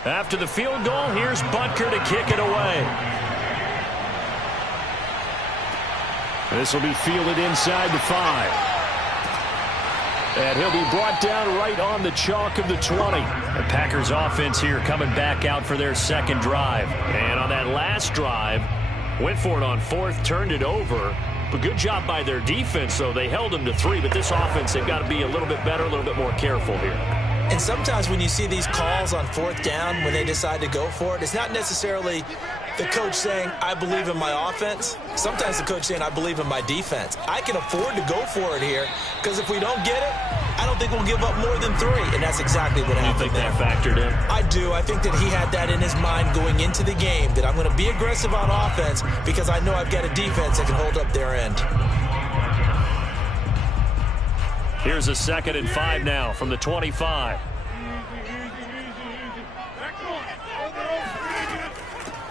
After the field goal, here's Butker to kick it away. This will be fielded inside the 5. And he'll be brought down right on the chalk of the 20. The Packers offense here coming back out for their second drive. And on that last drive, went for it on 4th, turned it over. But good job by their defense, though. They held them to 3, but this offense, they've got to be a little bit better, a little bit more careful here. And sometimes when you see these calls on 4th down, when they decide to go for it, it's not necessarily the coach saying, I believe in my offense. Sometimes the coach saying, I believe in my defense. I can afford to go for it here because if we don't get it, I don't think we'll give up more than 3. And that's exactly what happened. You think that factored in? I do. I think that he had that in his mind going into the game, that I'm going to be aggressive on offense because I know I've got a defense that can hold up their end. Here's a 2nd and 5 now from the 25.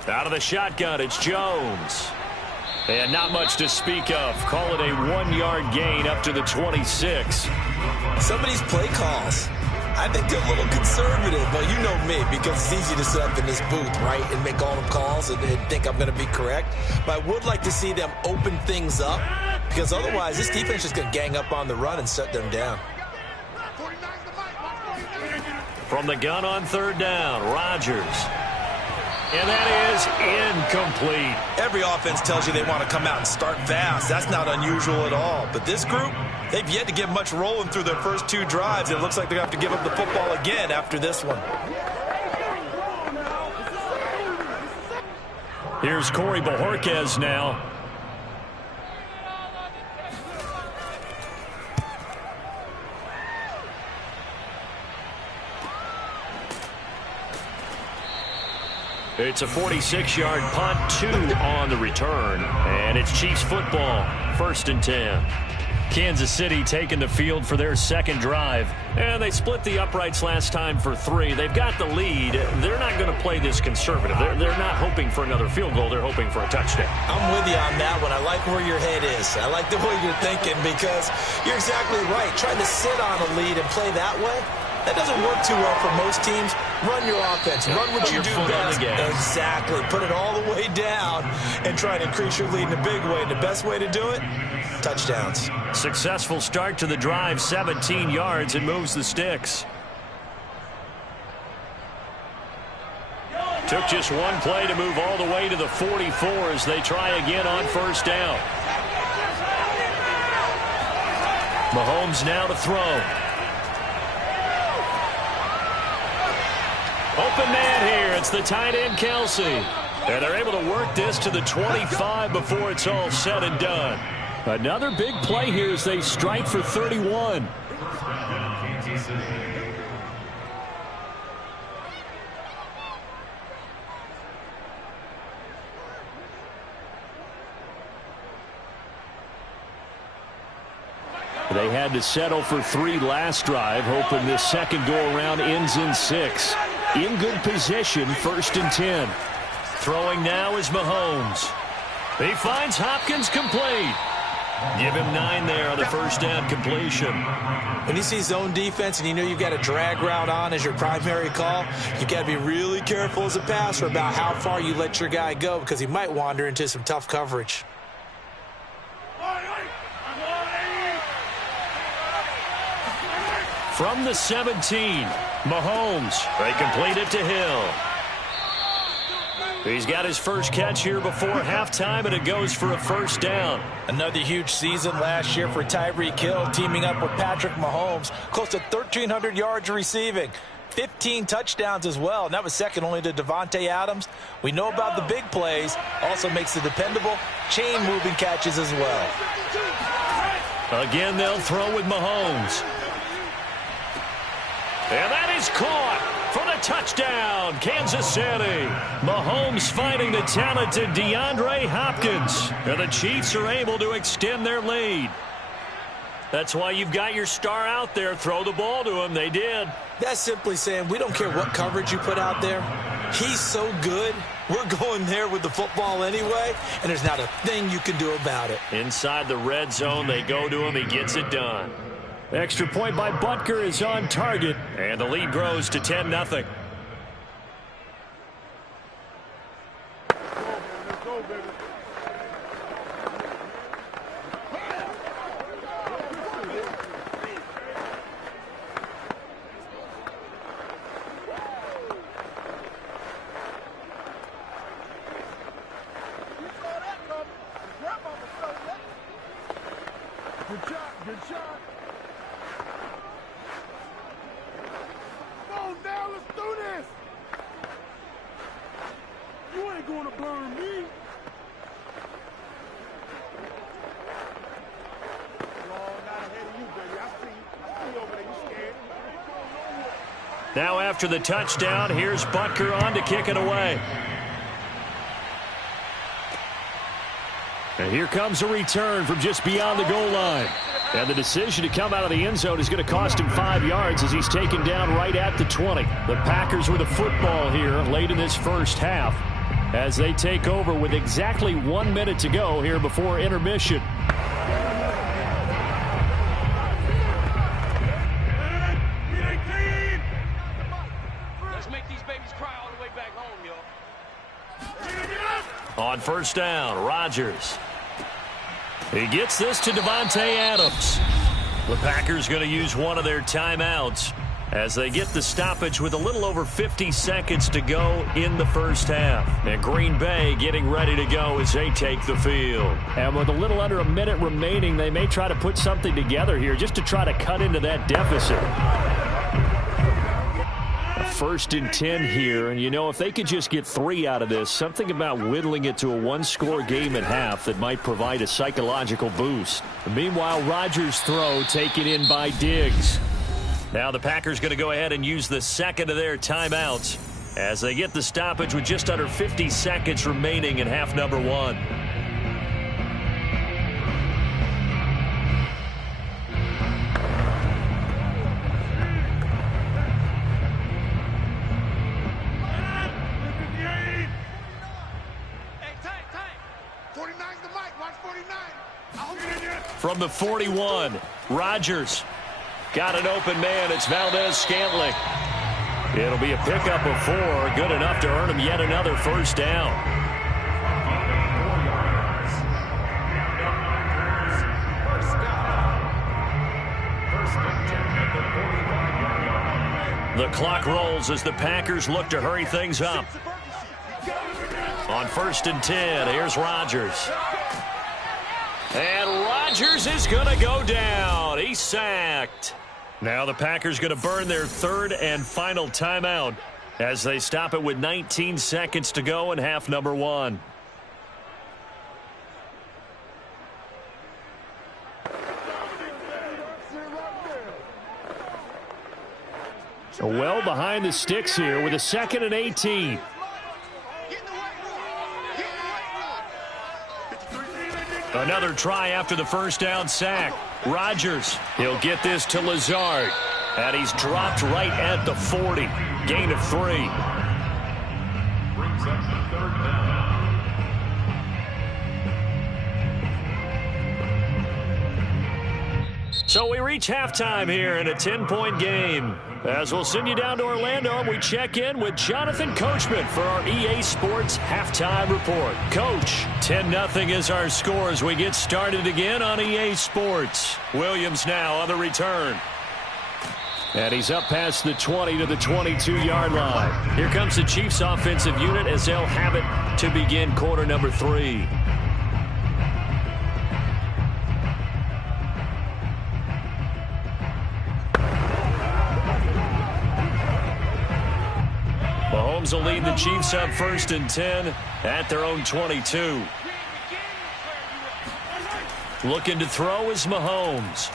Out of the shotgun, it's Jones. And not much to speak of. Call it a 1-yard gain up to the 26. Some of these play calls, I think they're a little conservative. But you know me, because it's easy to sit up in this booth, right, and make all the calls and think I'm going to be correct. But I would like to see them open things up, because otherwise this defense is going to gang up on the run and shut them down. From the gun on 3rd down, Rodgers. And that is incomplete. Every offense tells you they want to come out and start fast. That's not unusual at all. But this group, they've yet to get much rolling through their first 2 drives. It looks like they're going to have to give up the football again after this one. Here's Corey Bojorquez now. It's a 46-yard punt, 2 on the return. And it's Chiefs football, 1st and 10. Kansas City taking the field for their second drive. And they split the uprights last time for 3. They've got the lead. They're not going to play this conservative. They're not hoping for another field goal. They're hoping for a touchdown. I'm with you on that one. I like where your head is. I like the way you're thinking because you're exactly right. Trying to sit on a lead and play that way, that doesn't work too well for most teams. Run your offense. Run what you do best. Exactly. Put it all the way down and try to increase your lead in a big way. And the best way to do it, touchdowns. Successful start to the drive, 17 yards, and moves the sticks. Took just one play to move all the way to the 44 as they try again on first down. Mahomes now to throw. Open man here. It's the tight end, Kelsey. And they're able to work this to the 25 before it's all said and done. Another big play here as they strike for 31. They had to settle for 3 last drive, hoping this second go-around ends in 6. In good position, 1st and 10. Throwing now is Mahomes. He finds Hopkins complete. Give him 9 there on the first down completion. When you see zone defense and you know you've got a drag route on as your primary call, you've got to be really careful as a passer about how far you let your guy go because he might wander into some tough coverage. From the 17, Mahomes. They complete it to Hill. He's got his first catch here before halftime, and it goes for a first down. Another huge season last year for Tyreek Hill, teaming up with Patrick Mahomes. Close to 1,300 yards receiving. 15 touchdowns as well, and that was second only to Davante Adams. We know about the big plays. Also makes the dependable chain-moving catches as well. Again, they'll throw with Mahomes. And that is caught for the touchdown, Kansas City. Mahomes finding the talented DeAndre Hopkins. And the Chiefs are able to extend their lead. That's why you've got your star out there. Throw the ball to him. They did. That's simply saying we don't care what coverage you put out there. He's so good. We're going there with the football anyway, and there's not a thing you can do about it. Inside the red zone, they go to him. He gets it done. Extra point by Butker is on target, and the lead grows to 10-0. Good shot. Come on now, let's do this. You ain't gonna burn me. Now after the touchdown, here's Butker on to kick it away. And here comes a return from just beyond the goal line. And the decision to come out of the end zone is going to cost him 5 yards as he's taken down right at the 20. The Packers with a football here late in this first half as they take over with exactly 1 minute to go here before intermission. Let's make these babies cry all the way back home, y'all. On first down, Rodgers. He gets this to Davante Adams. The Packers going to use one of their timeouts as they get the stoppage with a little over 50 seconds to go in the first half. And Green Bay getting ready to go as they take the field. And with a little under a minute remaining, they may try to put something together here just to try to cut into that deficit. First and 10 here, and you know, if they could just get 3 out of this, something about whittling it to a one-score game at half that might provide a psychological boost. Meanwhile, Rodgers' throw taken in by Diggs. Now the Packers going to go ahead and use the second of their timeouts as they get the stoppage with just under 50 seconds remaining in half number 1. From the 41, Rodgers. Got an open man. It's Valdez-Scantling. It'll be a pickup of 4. Good enough to earn him yet another first down. The clock rolls as the Packers look to hurry things up. On 1st and 10, here's Rodgers. And Rodgers is going to go down. He's sacked. Now the Packers going to burn their 3rd and final timeout as they stop it with 19 seconds to go in half number 1. Well behind the sticks here with a 2nd and 18. Another try after the first down sack. Rodgers, he'll get this to Lazard. And he's dropped right at the 40. Gain of 3. Brings up the 3rd down. So we reach halftime here in a 10-point game. As we'll send you down to Orlando, and we check in with Jonathan Coachman for our EA Sports Halftime Report. Coach, 10-0 is our score as we get started again on EA Sports. Williams now on the return. And he's up past the 20 to the 22-yard line. Here comes the Chiefs offensive unit as they'll have it to begin quarter number 3. Mahomes will lead the Chiefs up 1st and 10 at their own 22. Looking to throw is Mahomes.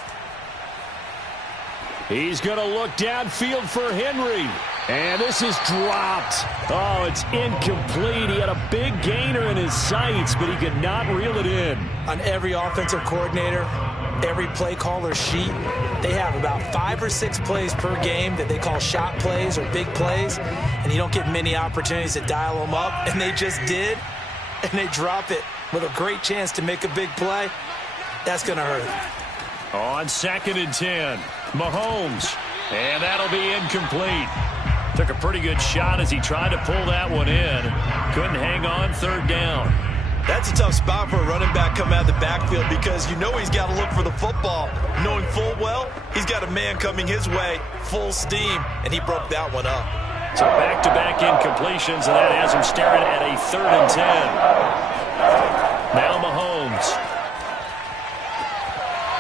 He's going to look downfield for Henry. And this is dropped. Oh, it's incomplete. He had a big gainer in his sights, but he could not reel it in. On every offensive coordinator, every play caller sheet, they have about 5 or 6 plays per game that they call shot plays or big plays, and you don't get many opportunities to dial them up, and they just did, and they drop it with a great chance to make a big play. That's going to hurt. On 2nd and 10, Mahomes, and that'll be incomplete. Took a pretty good shot as he tried to pull that one in. Couldn't hang on, 3rd down. That's a tough spot for a running back coming out of the backfield because you know he's got to look for the football, knowing full well he's got a man coming his way, full steam, and he broke that one up. So back-to-back incompletions, and that has him staring at a 3rd and 10. Now Mahomes.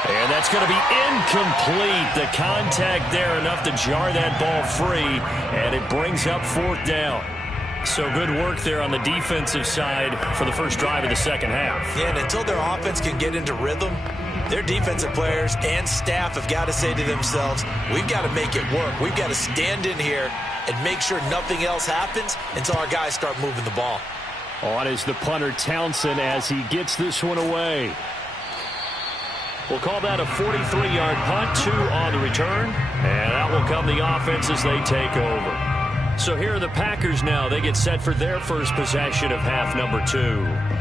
And that's going to be incomplete. The contact there enough to jar that ball free, and it brings up 4th down. So good work there on the defensive side for the first drive of the second half. Yeah, and until their offense can get into rhythm, their defensive players and staff have got to say to themselves, we've got to make it work. We've got to stand in here and make sure nothing else happens until our guys start moving the ball. On is the punter Townsend as he gets this one away. We'll call that a 43-yard punt, 2 on the return, and that will come the offense as they take over. So here are the Packers now. They get set for their first possession of half number 2.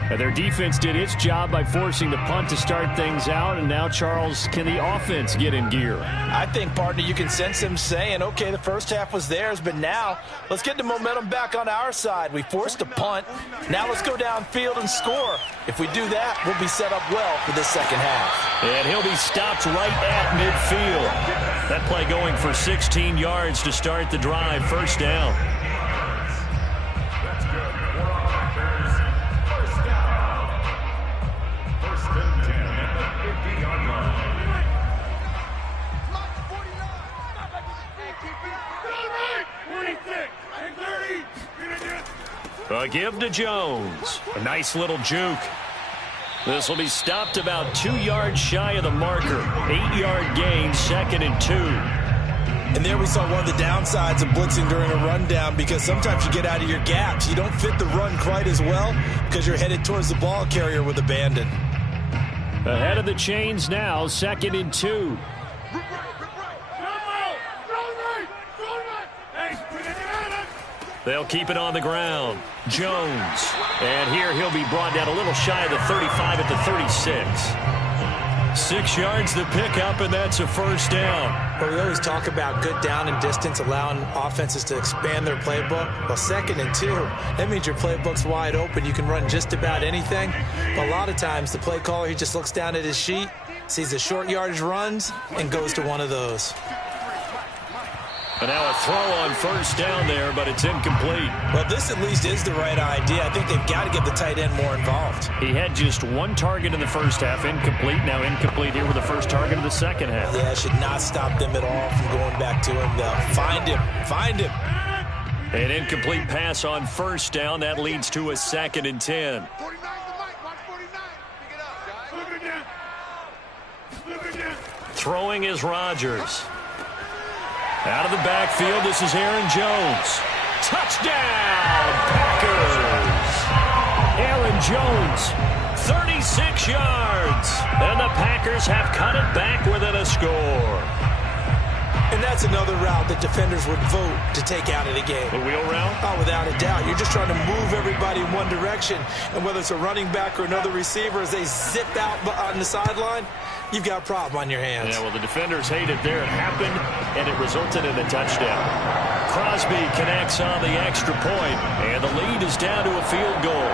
And their defense did its job by forcing the punt to start things out. And now, Charles, can the offense get in gear? I think, partner, you can sense them saying, okay, the first half was theirs, but now let's get the momentum back on our side. We forced a punt. Now let's go downfield and score. If we do that, we'll be set up well for this second half. And he'll be stopped right at midfield. That play going for 16 yards to start the drive. 1st down. A give to Jones. A nice little juke. This will be stopped about 2 yards shy of the marker. 8-yard gain, 2nd and 2. And there we saw one of the downsides of blitzing during a rundown because sometimes you get out of your gaps. You don't fit the run quite as well because you're headed towards the ball carrier with abandon. Ahead of the chains now, 2nd and 2. They'll keep it on the ground. Jones. And here he'll be brought down a little shy of the 35 at the 36. 6 yards the pickup, and that's a first down. Well, we always talk about good down and distance, allowing offenses to expand their playbook. Well, 2nd and 2, that means your playbook's wide open. You can run just about anything. But a lot of times, the play caller, he just looks down at his sheet, sees the short yardage runs, and goes to one of those. And now a throw on first down there, but it's incomplete. Well, this at least is the right idea. I think they've got to get the tight end more involved. He had just 1 target in the first half, incomplete. Now incomplete here with the first target of the second half. Yeah, it should not stop them at all from going back to him. They'll find him. Find him. An incomplete pass on first down. That leads to a 2nd and 10. 49's the mic. Watch 49. Pick it up, guys. Look again. Look again. Throwing is Rodgers. Out of the backfield, this is Aaron Jones. Touchdown, Packers! Aaron Jones, 36 yards. And the Packers have cut it back within a score. And that's another route that defenders would vote to take out of the game. The wheel route? Oh, without a doubt. You're just trying to move everybody in one direction. And whether it's a running back or another receiver, as they zip out on the sideline, you've got a problem on your hands. Yeah, well, the defenders hate it there. It happened, and it resulted in a touchdown. Crosby connects on the extra point, and the lead is down to a field goal.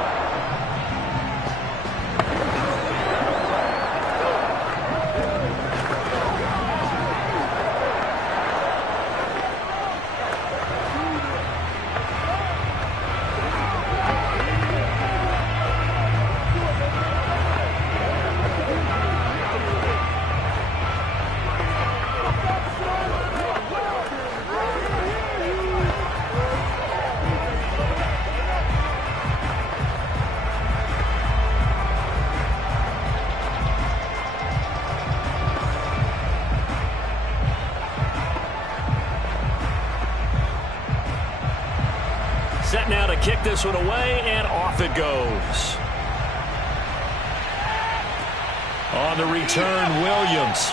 Set now to kick this one away, and off it goes. On the return, Williams.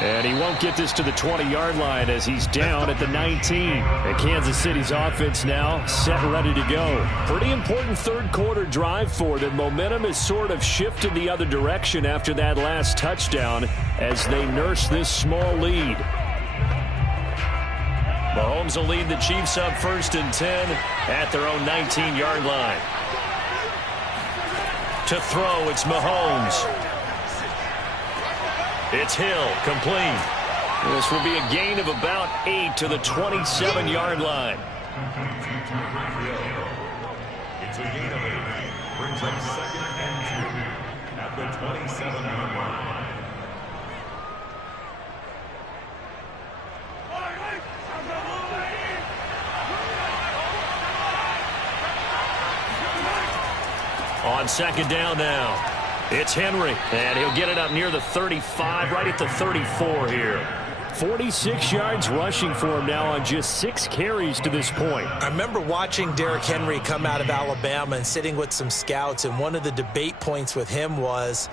And he won't get this to the 20-yard line as he's down at the 19. And Kansas City's offense now set ready to go. Pretty important third quarter drive for them. Momentum has sort of shifted the other direction after that last touchdown as they nurse this small lead. Mahomes will lead the Chiefs up 1st and 10 at their own 19-yard line. To throw, it's Mahomes. It's Hill, complete. This will be a gain of about 8 to the 27-yard line. It's a gain of 8. Brings up 2nd and 2 at the 27-yard line. On 2nd down now. It's Henry, and he'll get it up near the 35, right at the 34 here. 46 yards rushing for him now on just 6 carries to this point. I remember watching Derrick Henry come out of Alabama and sitting with some scouts, and one of the debate points with him was,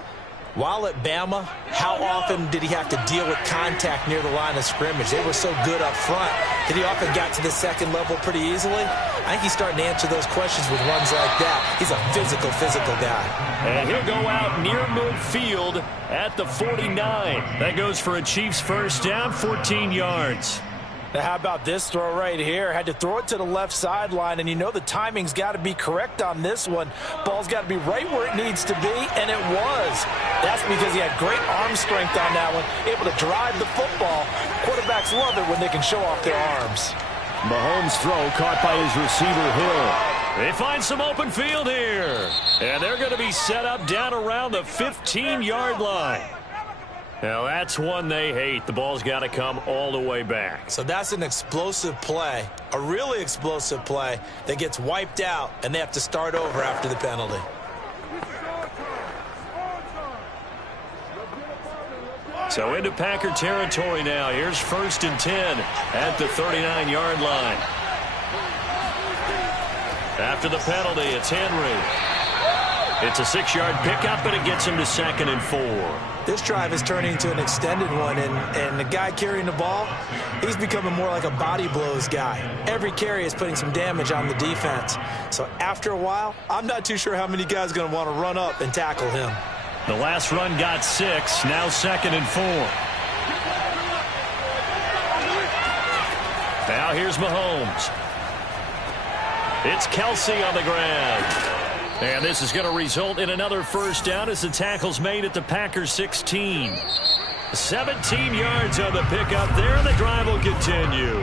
while at Bama, how often did he have to deal with contact near the line of scrimmage? They were so good up front that he often got to the second level pretty easily. I think he's starting to answer those questions with runs like that. He's a physical guy. And he'll go out near midfield at the 49. That goes for a Chiefs first down, 14 yards. Now, how about this throw right here? Had to throw it to the left sideline, and you know the timing's got to be correct on this one. Ball's got to be right where it needs to be, and it was. That's because he had great arm strength on that one, able to drive the football. Quarterbacks love it when they can show off their arms. Mahomes' throw caught by his receiver, Hill. They find some open field here, and they're going to be set up down around the 15-yard line. Now, that's one they hate. The ball's got to come all the way back. So that's an explosive play, a really explosive play that gets wiped out, and they have to start over after the penalty. So into Packer territory now. Here's 1st and 10 at the 39-yard line. After the penalty, it's Henry. It's a 6-yard pickup, but it gets him to 2nd and 4. This drive is turning into an extended one, and the guy carrying the ball, he's becoming more like a body blows guy. Every carry is putting some damage on the defense. So after a while, I'm not too sure how many guys are going to want to run up and tackle him. The last run got 6. Now 2nd and 4. Now here's Mahomes. It's Kelsey on the ground. And this is going to result in another first down as the tackle's made at the Packers 16. 17 yards on the pickup there, and the drive will continue.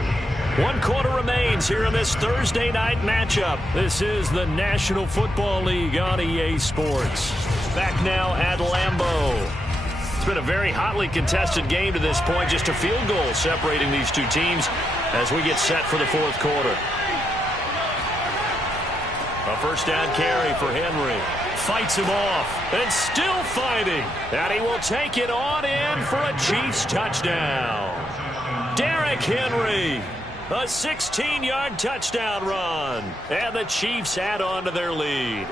1 quarter remains here in this Thursday night matchup. This is the National Football League on EA Sports. Back now at Lambeau. It's been a very hotly contested game to this point. Just a field goal separating these two teams as we get set for the 4th quarter. A first down carry for Henry. Fights him off and still fighting. And he will take it on in for a Chiefs touchdown. Derrick Henry. A 16-yard touchdown run. And the Chiefs add on to their lead.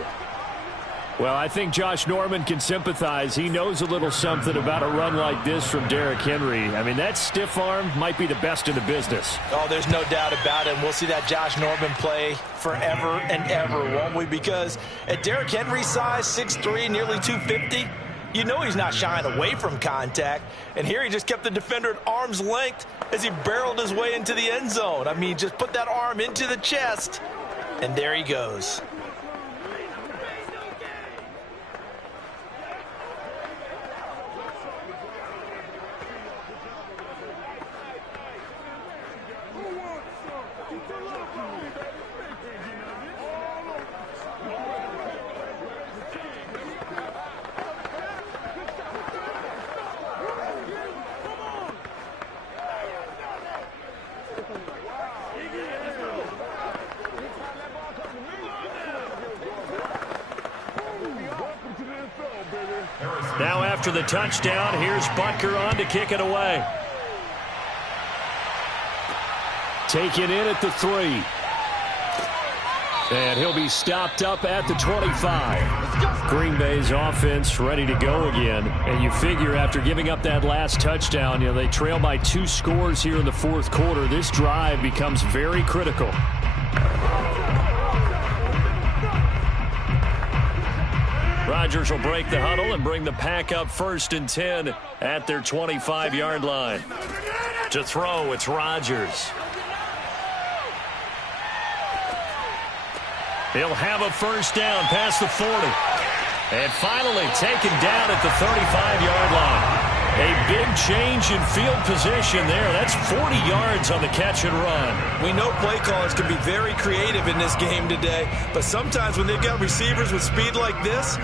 Well, I think Josh Norman can sympathize. He knows a little something about a run like this from Derrick Henry. I mean, that stiff arm might be the best in the business. Oh, there's no doubt about it. And we'll see that Josh Norman play forever and ever, won't we? Because at Derrick Henry's size, 6'3", nearly 250, you know he's not shying away from contact. And here he just kept the defender at arm's length as he barreled his way into the end zone. I mean, just put that arm into the chest, and there he goes. Now after the touchdown, here's Butker on to kick it away. Taken in at the 3. And he'll be stopped up at the 25. Green Bay's offense ready to go again. And you figure after giving up that last touchdown, they trail by 2 scores here in the 4th quarter. This drive becomes very critical. Rodgers will break the huddle and bring the Pack up 1st and 10 at their 25-yard line. To throw, it's Rodgers. He'll have a first down past the 40. And finally taken down at the 35-yard line. A big change in field position there. That's 40 yards on the catch and run. We know play callers can be very creative in this game today, but sometimes when they've got receivers with speed like this,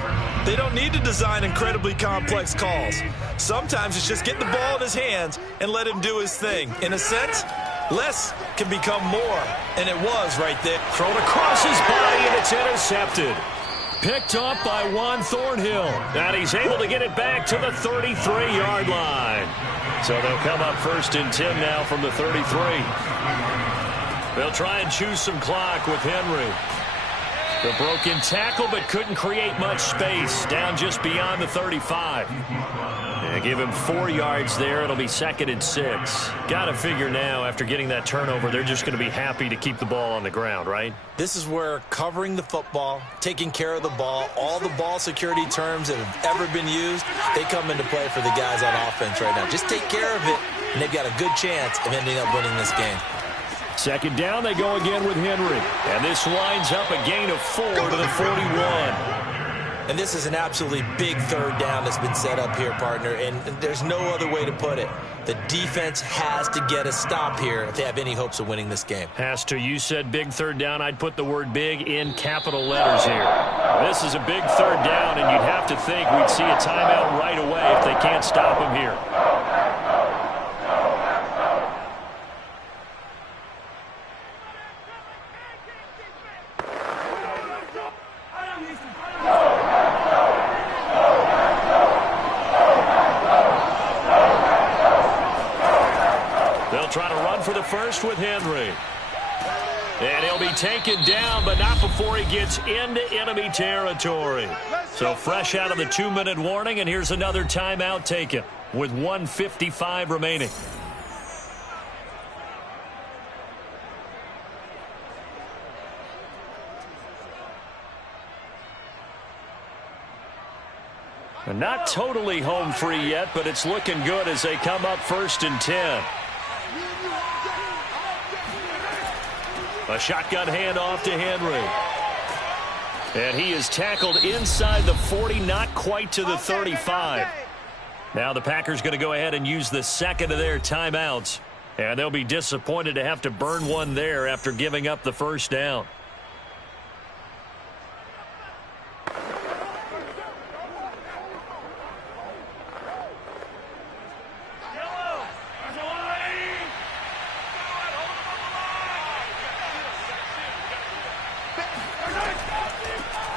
they don't need to design incredibly complex calls. Sometimes it's just get the ball in his hands and let him do his thing. In a sense, less can become more, and it was right there. Thrown across his body, and it's intercepted. Picked up by Juan Thornhill. And he's able to get it back to the 33-yard line. So they'll come up 1st and 10 now from the 33. They'll try and choose some clock with Henry. The broken tackle, but couldn't create much space. Down just beyond the 35. And give him 4 yards there. It'll be 2nd and 6. Got to figure now, after getting that turnover, they're just going to be happy to keep the ball on the ground, right? This is where covering the football, taking care of the ball, all the ball security terms that have ever been used, they come into play for the guys on offense right now. Just take care of it, and they've got a good chance of ending up winning this game. 2nd down, they go again with Henry. And this winds up a gain of 4 to the 41. And this is an absolutely big 3rd down that's been set up here, partner, and there's no other way to put it. The defense has to get a stop here if they have any hopes of winning this game. Has to. You said big 3rd down. I'd put the word big in capital letters here. This is a big 3rd down, and you'd have to think we'd see a timeout right away if they can't stop him here. Trying to run for the first with Henry. And he'll be taken down, but not before he gets into enemy territory. So fresh out of the 2-minute warning, and here's another timeout taken with 1:55 remaining. Not totally home free yet, but it's looking good as they come up 1st and 10. A shotgun handoff to Henry. And he is tackled inside the 40, not quite to the 35. Now the Packers going to go ahead and use the second of their timeouts. And they'll be disappointed to have to burn one there after giving up the first down.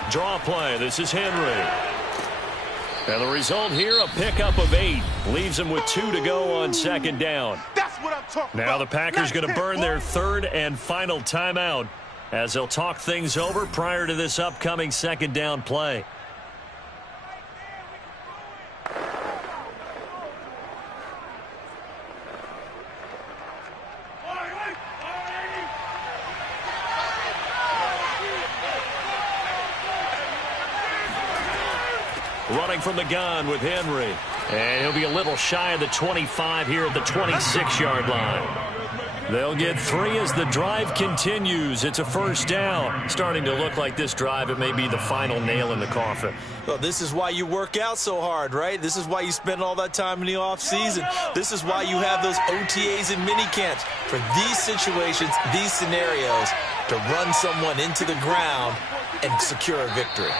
Draw play. This is Henry. And the result here, a pickup of 8. Leaves him with 2 to go on second down. That's what I'm talking Now about. the Packers going to burn their third and final timeout as they'll talk things over prior to this upcoming second down play. Running from the gun with Henry. And he'll be a little shy of the 25 here at the 26-yard line. They'll get 3 as the drive continues. It's a first down. Starting to look like this drive, it may be the final nail in the coffin. Well, this is why you work out so hard, right? This is why you spend all that time in the offseason. This is why you have those OTAs and mini camps. For these situations, these scenarios, to run someone into the ground and secure a victory.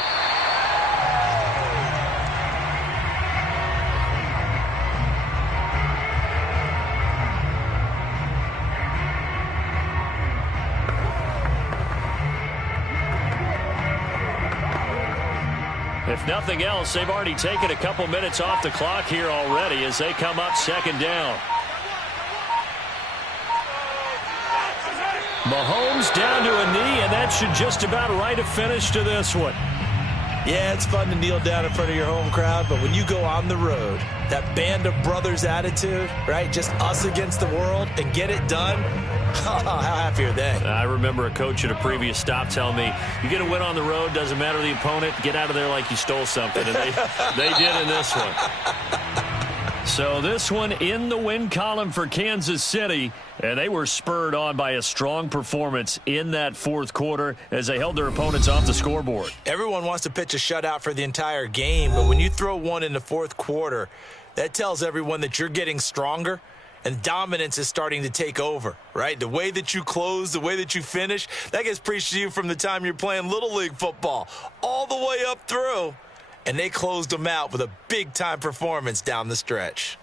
If nothing else, they've already taken a couple minutes off the clock here already as they come up second down. Mahomes down to a knee, and that should just about write a finish to this one. Yeah, it's fun to kneel down in front of your home crowd, but when you go on the road, that band of brothers attitude, right, just us against the world, and get it done, how happy are they? I remember a coach at a previous stop telling me, you get a win on the road, doesn't matter the opponent, get out of there like you stole something, and they did in this one. So this one in the win column for Kansas City, and they were spurred on by a strong performance in that fourth quarter as they held their opponents off the scoreboard. Everyone wants to pitch a shutout for the entire game, but when you throw one in the fourth quarter, that tells everyone that you're getting stronger and dominance is starting to take over, right? The way that you close, the way that you finish, that gets preached to you from the time you're playing Little League football all the way up through. And they closed them out with a big-time performance down the stretch.